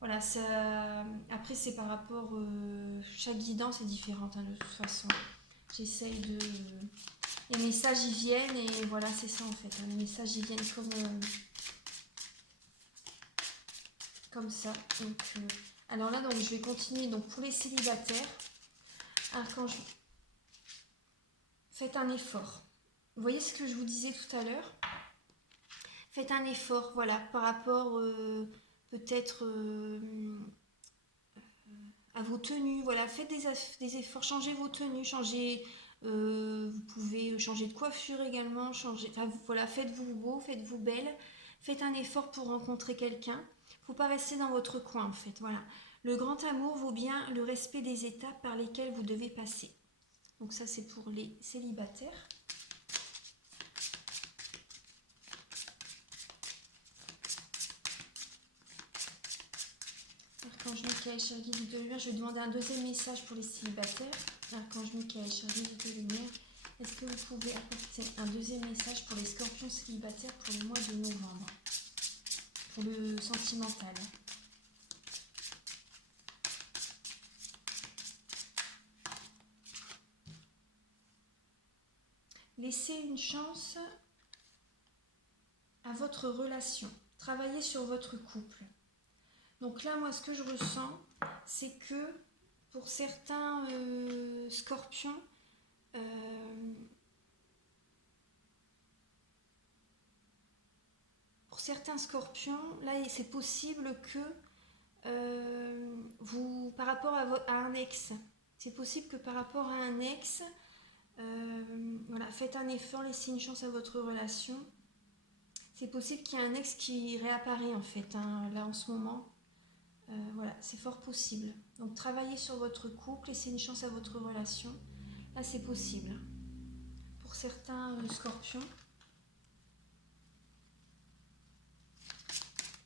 voilà, ça... Après, c'est par rapport... chaque guidance est différente, hein, de toute façon. J'essaye de... les messages, ils viennent, et voilà, c'est ça, en fait. Hein, les messages, ils viennent comme ça. Donc... alors là, donc, je vais continuer. Donc, pour les célibataires, archange, faites un effort. Vous voyez ce que je vous disais tout à l'heure? Faites un effort, voilà, par rapport peut-être à vos tenues. Voilà, faites des efforts, changez vos tenues, vous pouvez changer de coiffure également, enfin, voilà, faites-vous beau, faites-vous belle. Faites un effort pour rencontrer quelqu'un. Il ne faut pas rester dans votre coin, en fait, voilà. Le grand amour vaut bien le respect des étapes par lesquelles vous devez passer. Donc ça, c'est pour les célibataires. Archange Michael, cher guide de lumière, je vais demander un deuxième message pour les célibataires. Archange Michael, cher guide de lumière, est-ce que vous pouvez apporter un deuxième message pour les scorpions célibataires pour le mois de novembre? Pour le sentimental. Laissez une chance à votre relation. Travaillez sur votre couple. Donc là, moi, ce que je ressens, c'est que pour certains scorpions, là, c'est possible que vous, par rapport à un ex, c'est possible que par rapport à un ex, voilà, faites un effort, laissez une chance à votre relation. C'est possible qu'il y ait un ex qui réapparaît en fait, hein, là en ce moment. Voilà, c'est fort possible. Donc travaillez sur votre couple, laissez une chance à votre relation. Là, c'est possible. Pour certains scorpions.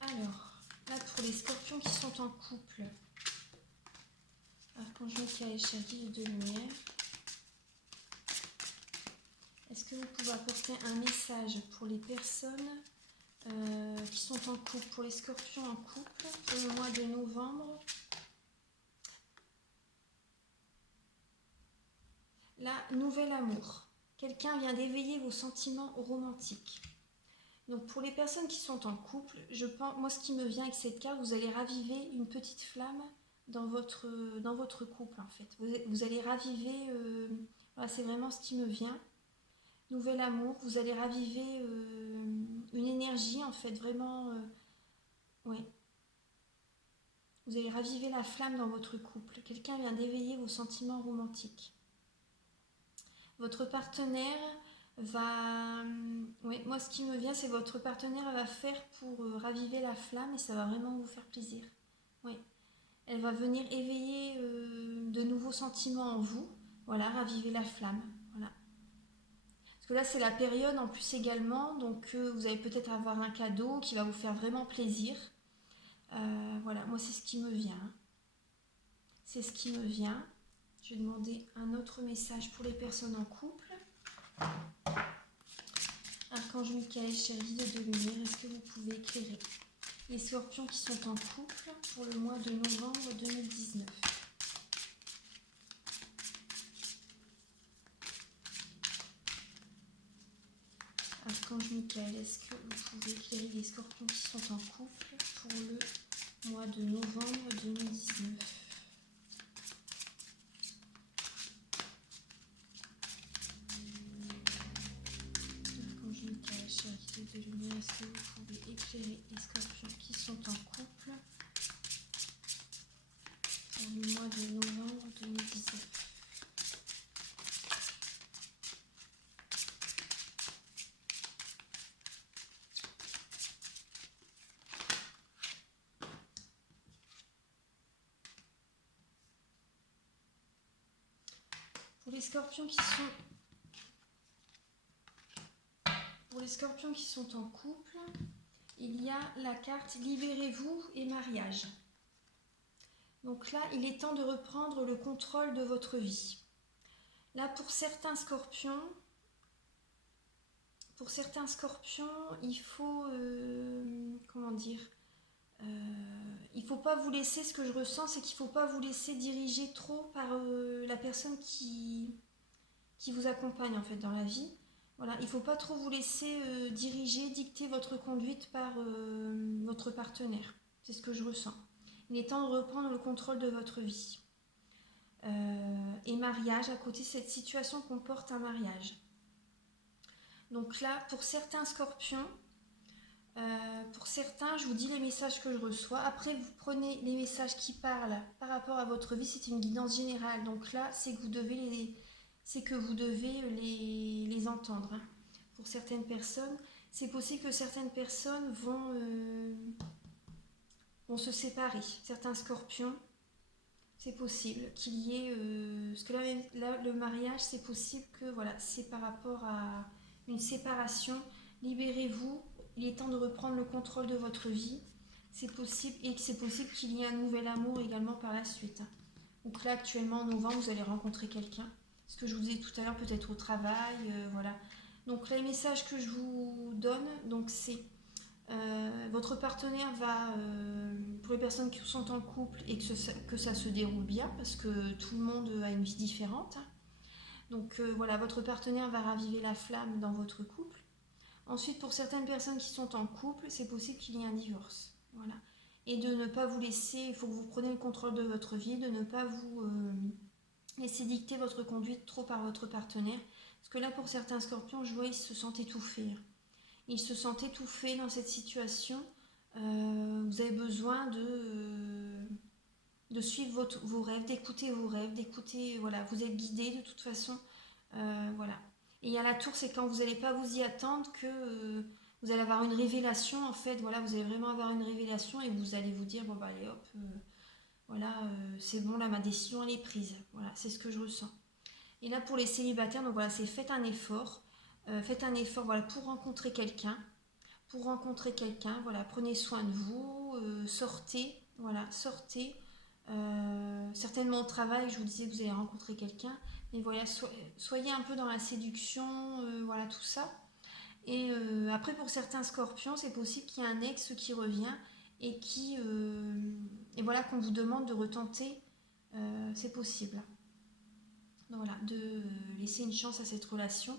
Alors, là, pour les scorpions qui sont en couple. Archange Michael, cher guide de lumière. Est-ce que vous pouvez apporter un message pour les personnes qui sont en couple, pour les scorpions en couple, pour le mois de novembre? Là, nouvel amour. quelqu'un vient d'éveiller vos sentiments romantiques. Donc pour les personnes qui sont en couple, je pense, moi ce qui me vient avec cette carte, vous allez raviver une petite flamme dans votre couple en fait. Vous allez raviver, voilà, c'est vraiment ce qui me vient. Nouvel amour, vous allez raviver une énergie en fait, vraiment, ouais. Vous allez raviver la flamme dans votre couple. Quelqu'un vient d'éveiller vos sentiments romantiques. Votre partenaire va... Oui, moi ce qui me vient, c'est votre partenaire va faire pour raviver la flamme et ça va vraiment vous faire plaisir. Oui. Elle va venir éveiller de nouveaux sentiments en vous. Voilà, raviver la flamme. Voilà. Parce que là, c'est la période en plus également, donc vous allez peut-être avoir un cadeau qui va vous faire vraiment plaisir. Voilà, moi c'est ce qui me vient. C'est ce qui me vient. Je vais demander un autre message pour les personnes en couple. Archange Michael, chère guide de lumière, est-ce que vous pouvez éclairer les scorpions qui sont en couple pour le mois de novembre 2019? Archange Michael, est-ce que vous pouvez éclairer les scorpions qui sont en couple pour le mois de novembre 2019? Chère guide de lumière, est-ce que vous pouvez éclairer les scorpions qui sont en couple pour le mois de novembre 2019? Pour les scorpions qui sont... Pour les scorpions qui sont en couple, il y a la carte Libérez-vous et mariage. Donc là, il est temps de reprendre le contrôle de votre vie. Là, pour certains scorpions, il faut... comment dire, il ne faut pas vous laisser, ce que je ressens, c'est qu'il ne faut pas vous laisser diriger trop par la personne qui vous accompagne en fait dans la vie. Voilà, il ne faut pas trop vous laisser diriger, dicter votre conduite par votre partenaire. C'est ce que je ressens. Il est temps de reprendre le contrôle de votre vie. Et mariage, à côté, cette situation comporte un mariage. Donc là, pour certains scorpions, pour certains, je vous dis les messages que je reçois. Après, vous prenez les messages qui parlent par rapport à votre vie. C'est une guidance générale. Donc là, c'est que vous devez les entendre. Hein. Pour certaines personnes, c'est possible que certaines personnes vont se séparer. Certains scorpions, c'est possible qu'il y ait... parce que là, le mariage, c'est possible que voilà, c'est par rapport à une séparation. Libérez-vous. Il est temps de reprendre le contrôle de votre vie. C'est possible, et que c'est possible qu'il y ait un nouvel amour également par la suite. Donc là, actuellement, en novembre, vous allez rencontrer quelqu'un. Ce que je vous disais tout à l'heure, peut-être au travail, voilà. Donc là, les messages que je vous donne, donc c'est votre partenaire va, pour les personnes qui sont en couple et que ça se déroule bien, parce que tout le monde a une vie différente. Hein. Donc voilà, votre partenaire va raviver la flamme dans votre couple. Ensuite, pour certaines personnes qui sont en couple, c'est possible qu'il y ait un divorce. Voilà. Et de ne pas vous laisser, il faut que vous preniez le contrôle de votre vie, de ne pas vous laisser dicter votre conduite trop par votre partenaire. Parce que là, pour certains scorpions, je vois, ils se sentent étouffés. Ils se sentent étouffés dans cette situation. Vous avez besoin de suivre vos rêves, d'écouter, voilà, vous êtes guidé de toute façon. Voilà. Et il y a la tour, c'est quand vous n'allez pas vous y attendre que vous allez avoir une révélation, en fait, voilà, vous allez vraiment avoir une révélation et vous allez vous dire, bon bah allez hop, voilà, c'est bon, là ma décision elle est prise, voilà, c'est ce que je ressens. Et là pour les célibataires, donc voilà, c'est faites un effort, voilà, pour rencontrer quelqu'un, voilà, prenez soin de vous, sortez, voilà, sortez, certainement au travail, je vous disais que vous allez rencontrer quelqu'un, mais voilà, soyez un peu dans la séduction, voilà, tout ça. Et après, pour certains scorpions, c'est possible qu'il y ait un ex qui revient et et voilà, qu'on vous demande de retenter, c'est possible. Donc voilà, de laisser une chance à cette relation.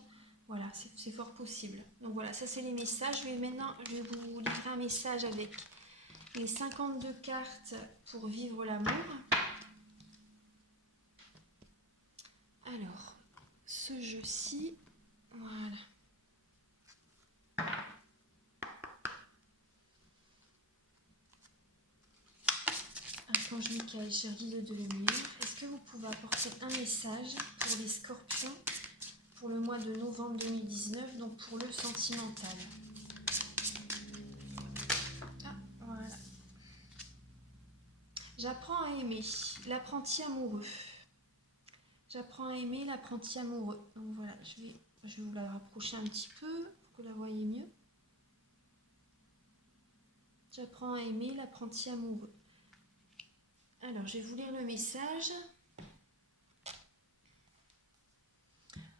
Voilà, c'est fort possible. Donc voilà, ça c'est les messages. Maintenant, je vais vous livrer un message avec les 52 cartes pour vivre l'amour. Alors, ce jeu-ci, voilà. Archange Michael, cher guide de lumière, est-ce que vous pouvez apporter un message pour les scorpions pour le mois de novembre 2019, donc pour le sentimental? Ah, voilà. J'apprends à aimer, l'apprenti amoureux. J'apprends à aimer l'apprenti amoureux. Donc voilà, je vais vous la rapprocher un petit peu pour que vous la voyez mieux. J'apprends à aimer l'apprenti amoureux. Alors, je vais vous lire le message.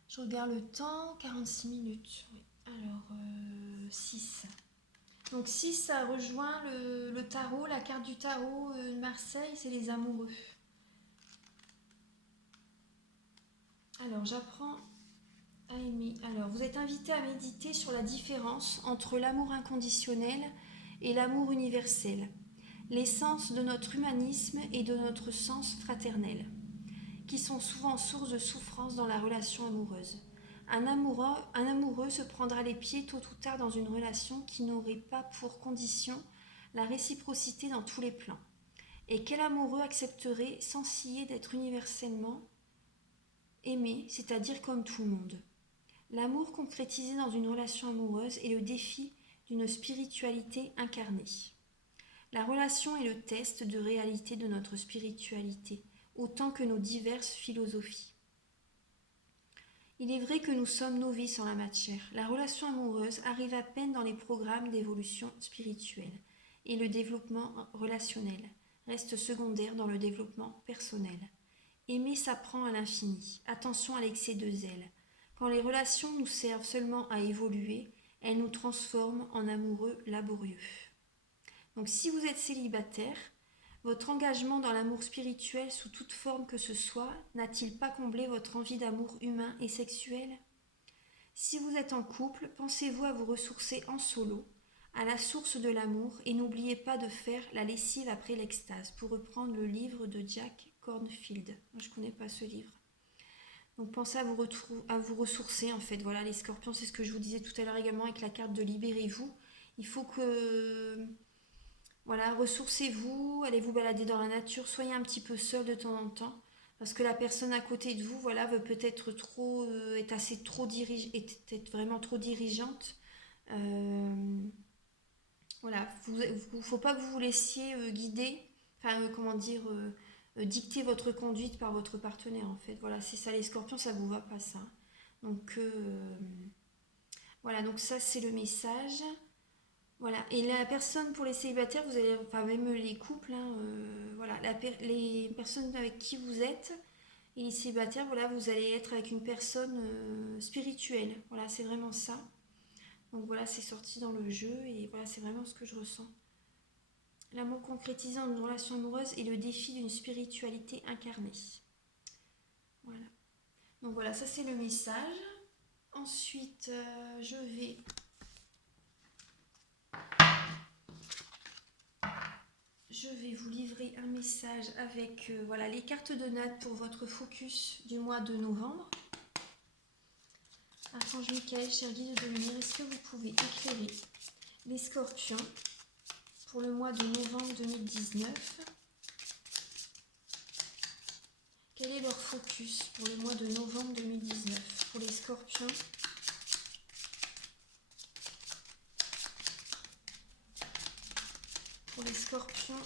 Je regarde le temps, 46 minutes. Oui. Alors, 6. Donc 6, ça rejoint le tarot, la carte du tarot de Marseille, c'est les amoureux. Alors, j'apprends à aimer. Alors, vous êtes invité à méditer sur la différence entre l'amour inconditionnel et l'amour universel, l'essence de notre humanisme et de notre sens fraternel, qui sont souvent source de souffrance dans la relation amoureuse. Un amoureux se prendra les pieds tôt ou tard dans une relation qui n'aurait pas pour condition la réciprocité dans tous les plans. Et quel amoureux accepterait sans ciller d'être universellement aimé, c'est-à-dire comme tout le monde? L'amour concrétisé dans une relation amoureuse est le défi d'une spiritualité incarnée. La relation est le test de réalité de notre spiritualité, autant que nos diverses philosophies. Il est vrai que nous sommes novices en la matière. La relation amoureuse arrive à peine dans les programmes d'évolution spirituelle et le développement relationnel reste secondaire dans le développement personnel. Aimer s'apprend à l'infini. Attention à l'excès de zèle. Quand les relations nous servent seulement à évoluer, elles nous transforment en amoureux laborieux. Donc si vous êtes célibataire, votre engagement dans l'amour spirituel sous toute forme que ce soit n'a-t-il pas comblé votre envie d'amour humain et sexuel? Si vous êtes en couple, pensez-vous à vous ressourcer en solo, à la source de l'amour, et n'oubliez pas de faire la lessive après l'extase, pour reprendre le livre de Jack Kornfield. Moi, je ne connais pas ce livre. Donc pensez à vous ressourcer en fait. Voilà, les scorpions, c'est ce que je vous disais tout à l'heure également avec la carte de libérez-vous. Il faut que... Voilà, ressourcez-vous, allez vous balader dans la nature, soyez un petit peu seul de temps en temps. Parce que la personne à côté de vous, voilà, veut peut-être trop, est vraiment trop dirigeante. Voilà, faut pas que vous vous laissiez guider, enfin, comment dire, dicter votre conduite par votre partenaire, en fait. Voilà, c'est ça, les scorpions, ça vous va pas, ça. Donc, voilà, donc ça, c'est le message. Voilà, et la personne pour les célibataires, vous allez, enfin, même les couples, hein, voilà, les personnes avec qui vous êtes, et les célibataires, voilà, vous allez être avec une personne spirituelle. Voilà, c'est vraiment ça. Donc voilà, c'est sorti dans le jeu, et voilà, c'est vraiment ce que je ressens. L'amour concrétisant une relation amoureuse est le défi d'une spiritualité incarnée. Voilà. Donc voilà, ça c'est le message. Ensuite, je vais vous livrer un message avec voilà, les cartes de notes pour votre focus du mois de novembre. Archange Michael, cher guide de lumière, est-ce que vous pouvez éclairer les scorpions pour le mois de novembre 2019? Quel est leur focus pour le mois de novembre 2019 pour les scorpions? Pour les scorpions,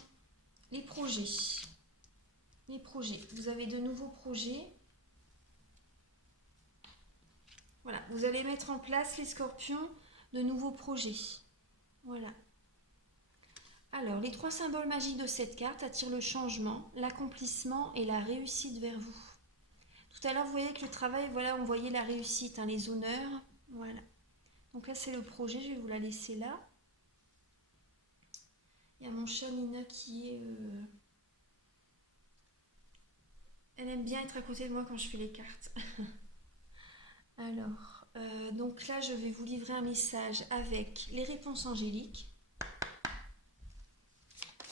les projets. Les projets. Vous avez de nouveaux projets. Voilà, vous allez mettre en place, les scorpions, de nouveaux projets. Voilà. Alors, les 3 symboles magiques de cette carte attirent le changement, l'accomplissement et la réussite vers vous. Tout à l'heure, vous voyez que le travail, voilà, on voyait la réussite, hein, les honneurs. Voilà. Donc là, c'est le projet, je vais vous la laisser là. Il y a mon chat Nina qui est... Elle aime bien être à côté de moi quand je fais les cartes. Alors, Donc là, je vais vous livrer un message avec les réponses angéliques.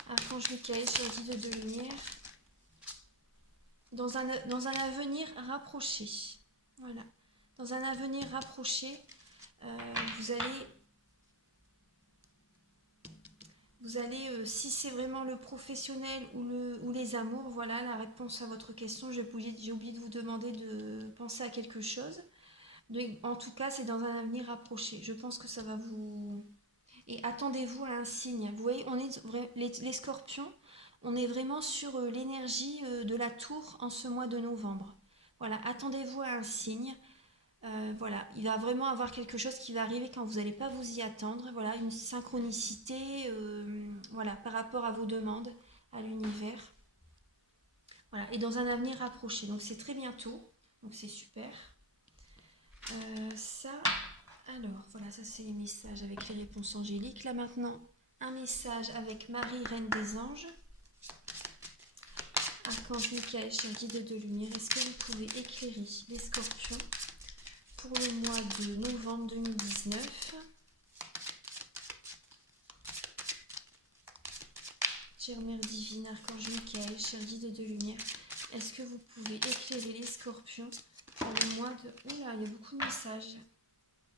Archange Michael, sur le guide de lumière. Dans un avenir rapproché. Voilà. Dans un avenir rapproché, vous allez, si c'est vraiment le professionnel ou les amours, voilà la réponse à votre question. J'ai oublié de vous demander de penser à quelque chose. Donc, en tout cas, c'est dans un avenir rapproché. Je pense que ça va vous... Et attendez-vous à un signe. Vous voyez, les scorpions, on est vraiment sur l'énergie de la tour en ce mois de novembre. Voilà, attendez-vous à un signe. Voilà, il va vraiment avoir quelque chose qui va arriver quand vous n'allez pas vous y attendre. Voilà, une synchronicité voilà, par rapport à vos demandes, à l'univers. Voilà, et dans un avenir rapproché. Donc c'est très bientôt. Donc c'est super. Alors voilà, ça c'est les messages avec les réponses angéliques. Là maintenant, un message avec Marie, Reine des Anges. Archange Michael, cher guide de lumière, est-ce que vous pouvez éclairer les scorpions pour le mois de novembre 2019? Chère Mère Divine, Archange Michael, cher guide de lumière, est-ce que vous pouvez éclairer les scorpions pour le mois de... Oula, il y a beaucoup de messages.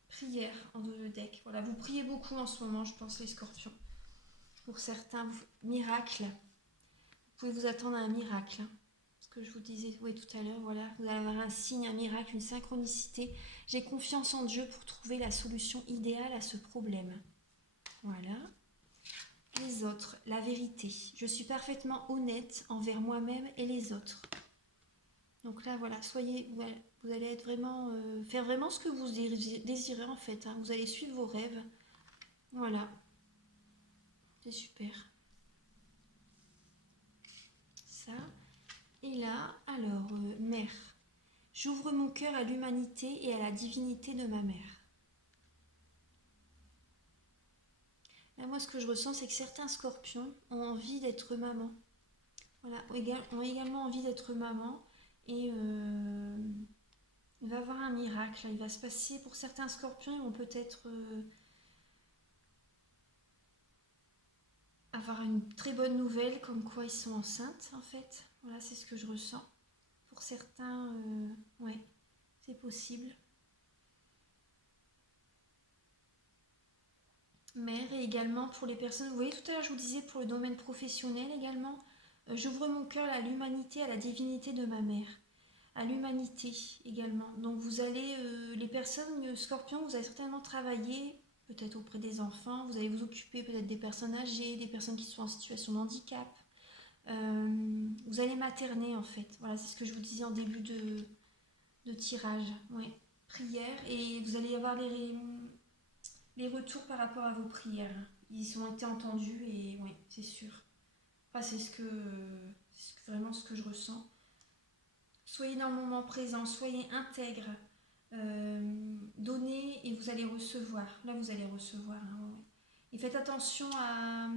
Prière en dos de deck. Voilà, vous priez beaucoup en ce moment, je pense, les scorpions. Pour certains, miracles. Vous pouvez vous attendre à un miracle. Ce que je vous disais tout à l'heure, voilà. Vous allez avoir un signe, un miracle, une synchronicité. J'ai confiance en Dieu pour trouver la solution idéale à ce problème. Voilà. Les autres, la vérité. Je suis parfaitement honnête envers moi-même et les autres. Donc là, voilà, vous allez être vraiment, faire vraiment ce que vous désirez en fait. Hein. Vous allez suivre vos rêves. Voilà. C'est super. Ça. Et là, alors, mère. J'ouvre mon cœur à l'humanité et à la divinité de ma mère. Là, moi, ce que je ressens, c'est que certains scorpions ont envie d'être maman. Voilà, ont également envie d'être maman. Et il va y avoir un miracle. Il va se passer, pour certains scorpions, ils vont peut-être avoir une très bonne nouvelle, comme quoi ils sont enceintes, en fait. Voilà, c'est ce que je ressens. Pour certains, ouais, c'est possible. Mère, et également pour les personnes, vous voyez tout à l'heure je vous disais pour le domaine professionnel également, j'ouvre mon cœur à l'humanité, à la divinité de ma mère, à l'humanité également. Donc vous allez, les personnes scorpions, vous allez certainement travailler peut-être auprès des enfants, vous allez vous occuper peut-être des personnes âgées, des personnes qui sont en situation de handicap, vous allez materner en fait, voilà c'est ce que je vous disais en début de tirage, ouais. Prière, et vous allez avoir les retours par rapport à vos prières. Ils ont été entendus et oui, c'est sûr. Enfin, c'est vraiment ce que je ressens. Soyez dans le moment présent, soyez intègre, donnez et vous allez recevoir. Là, vous allez recevoir. Hein, ouais. Et faites attention à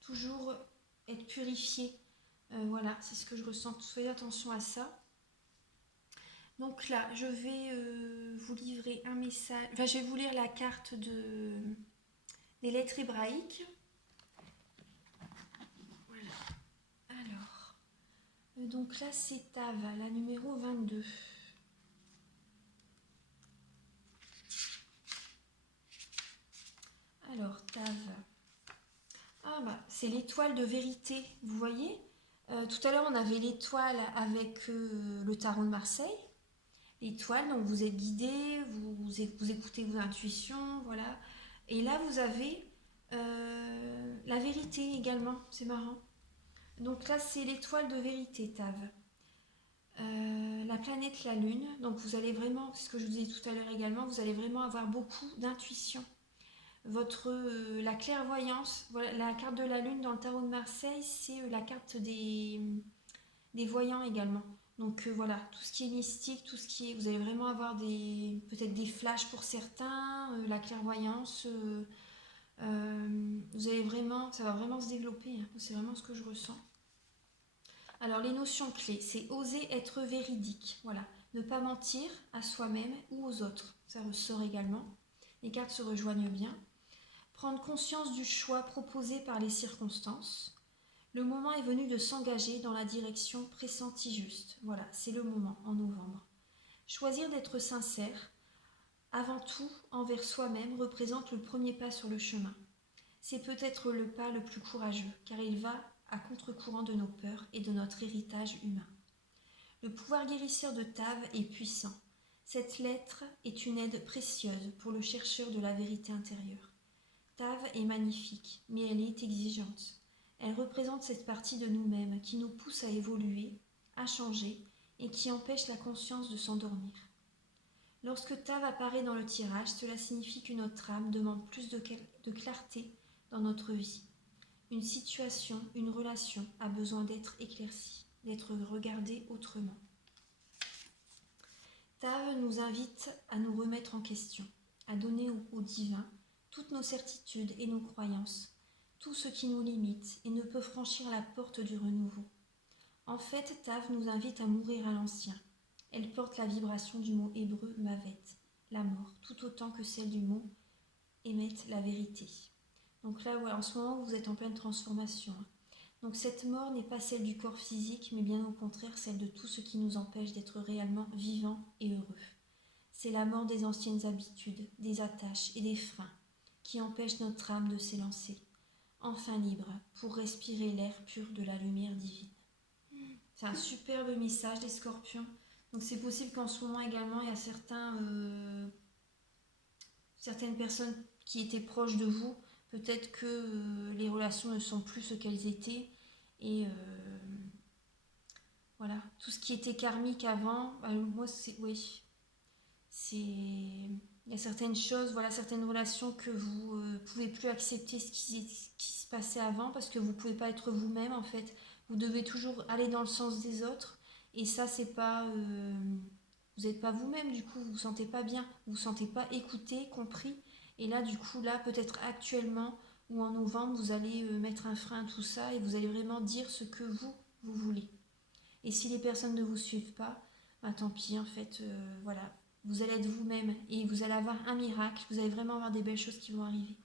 toujours être purifié. Voilà, c'est ce que je ressens. Soyez attention à ça. Donc là, je vais vous livrer un message. Enfin, je vais vous lire la carte des lettres hébraïques. Voilà. Alors, donc là, c'est Tav, la numéro 22. Alors, Tav. Ah bah, c'est l'étoile de vérité, vous voyez tout à l'heure, on avait l'étoile avec le tarot de Marseille. L'étoile, donc vous êtes guidé, vous écoutez vos intuitions, voilà. Et là, vous avez la vérité également, c'est marrant. Donc là, c'est l'étoile de vérité, Tav. La planète, la lune. Donc vous allez vraiment, c'est ce que je vous disais tout à l'heure également, vous allez vraiment avoir beaucoup d'intuition. La clairvoyance, voilà, la carte de la lune dans le tarot de Marseille, c'est la carte des voyants également. Donc voilà, tout ce qui est mystique, tout ce qui est, vous allez vraiment avoir peut-être des flashs pour certains, la clairvoyance, vous allez vraiment, ça va vraiment se développer, hein, c'est vraiment ce que je ressens. Alors les notions clés, c'est oser être véridique, voilà. Ne pas mentir à soi-même ou aux autres, ça ressort également. Les cartes se rejoignent bien. Prendre conscience du choix proposé par les circonstances. Le moment est venu de s'engager dans la direction pressentie juste. Voilà, c'est le moment en novembre. Choisir d'être sincère, avant tout envers soi-même, représente le premier pas sur le chemin. C'est peut-être le pas le plus courageux, car il va à contre-courant de nos peurs et de notre héritage humain. Le pouvoir guérisseur de Tav est puissant. Cette lettre est une aide précieuse pour le chercheur de la vérité intérieure. Tav est magnifique, mais elle est exigeante. Elle représente cette partie de nous-mêmes qui nous pousse à évoluer, à changer et qui empêche la conscience de s'endormir. Lorsque Tav apparaît dans le tirage, cela signifie que notre âme demande plus de clarté dans notre vie. Une situation, une relation a besoin d'être éclaircie, d'être regardée autrement. Tav nous invite à nous remettre en question, à donner au divin toutes nos certitudes et nos croyances, tout ce qui nous limite et ne peut franchir la porte du renouveau. En fait, Tav nous invite à mourir à l'ancien. Elle porte la vibration du mot hébreu mavet, la mort, tout autant que celle du mot émettre la vérité. Donc là, voilà, en ce moment, vous êtes en pleine transformation. Donc cette mort n'est pas celle du corps physique, mais bien au contraire celle de tout ce qui nous empêche d'être réellement vivants et heureux. C'est la mort des anciennes habitudes, des attaches et des freins qui empêchent notre âme de s'élancer, enfin libre, pour respirer l'air pur de la lumière divine. C'est un superbe message des scorpions. Donc c'est possible qu'en ce moment également, il y a certaines personnes qui étaient proches de vous. Peut-être que les relations ne sont plus ce qu'elles étaient. Et voilà, tout ce qui était karmique avant, moi c'est... Oui, c'est... Il y a certaines choses, voilà, certaines relations que vous ne pouvez plus accepter ce qui se passait avant parce que vous ne pouvez pas être vous-même en fait. Vous devez toujours aller dans le sens des autres et ça c'est pas... vous n'êtes pas vous-même du coup, vous vous sentez pas bien, vous vous sentez pas écouté, compris. Et là du coup, là peut-être actuellement ou en novembre, vous allez mettre un frein à tout ça et vous allez vraiment dire ce que vous voulez. Et si les personnes ne vous suivent pas, bah tant pis en fait, voilà. Vous allez être vous-même et vous allez avoir un miracle, vous allez vraiment avoir des belles choses qui vont arriver.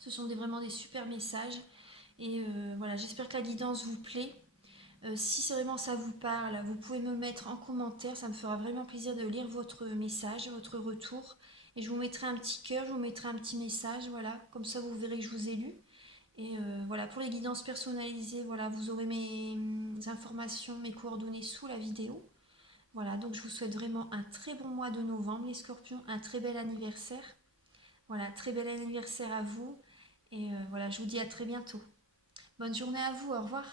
Ce sont vraiment des super messages et voilà, j'espère que la guidance vous plaît. Si vraiment ça vous parle, vous pouvez me mettre en commentaire, ça me fera vraiment plaisir de lire votre message, votre retour. Et je vous mettrai un petit cœur, je vous mettrai un petit message, voilà, comme ça vous verrez que je vous ai lu. Et voilà, pour les guidances personnalisées, voilà, vous aurez mes informations, mes coordonnées sous la vidéo. Voilà, donc je vous souhaite vraiment un très bon mois de novembre, les scorpions, un très bel anniversaire. Voilà, très bel anniversaire à vous. Et voilà, je vous dis à très bientôt. Bonne journée à vous, au revoir.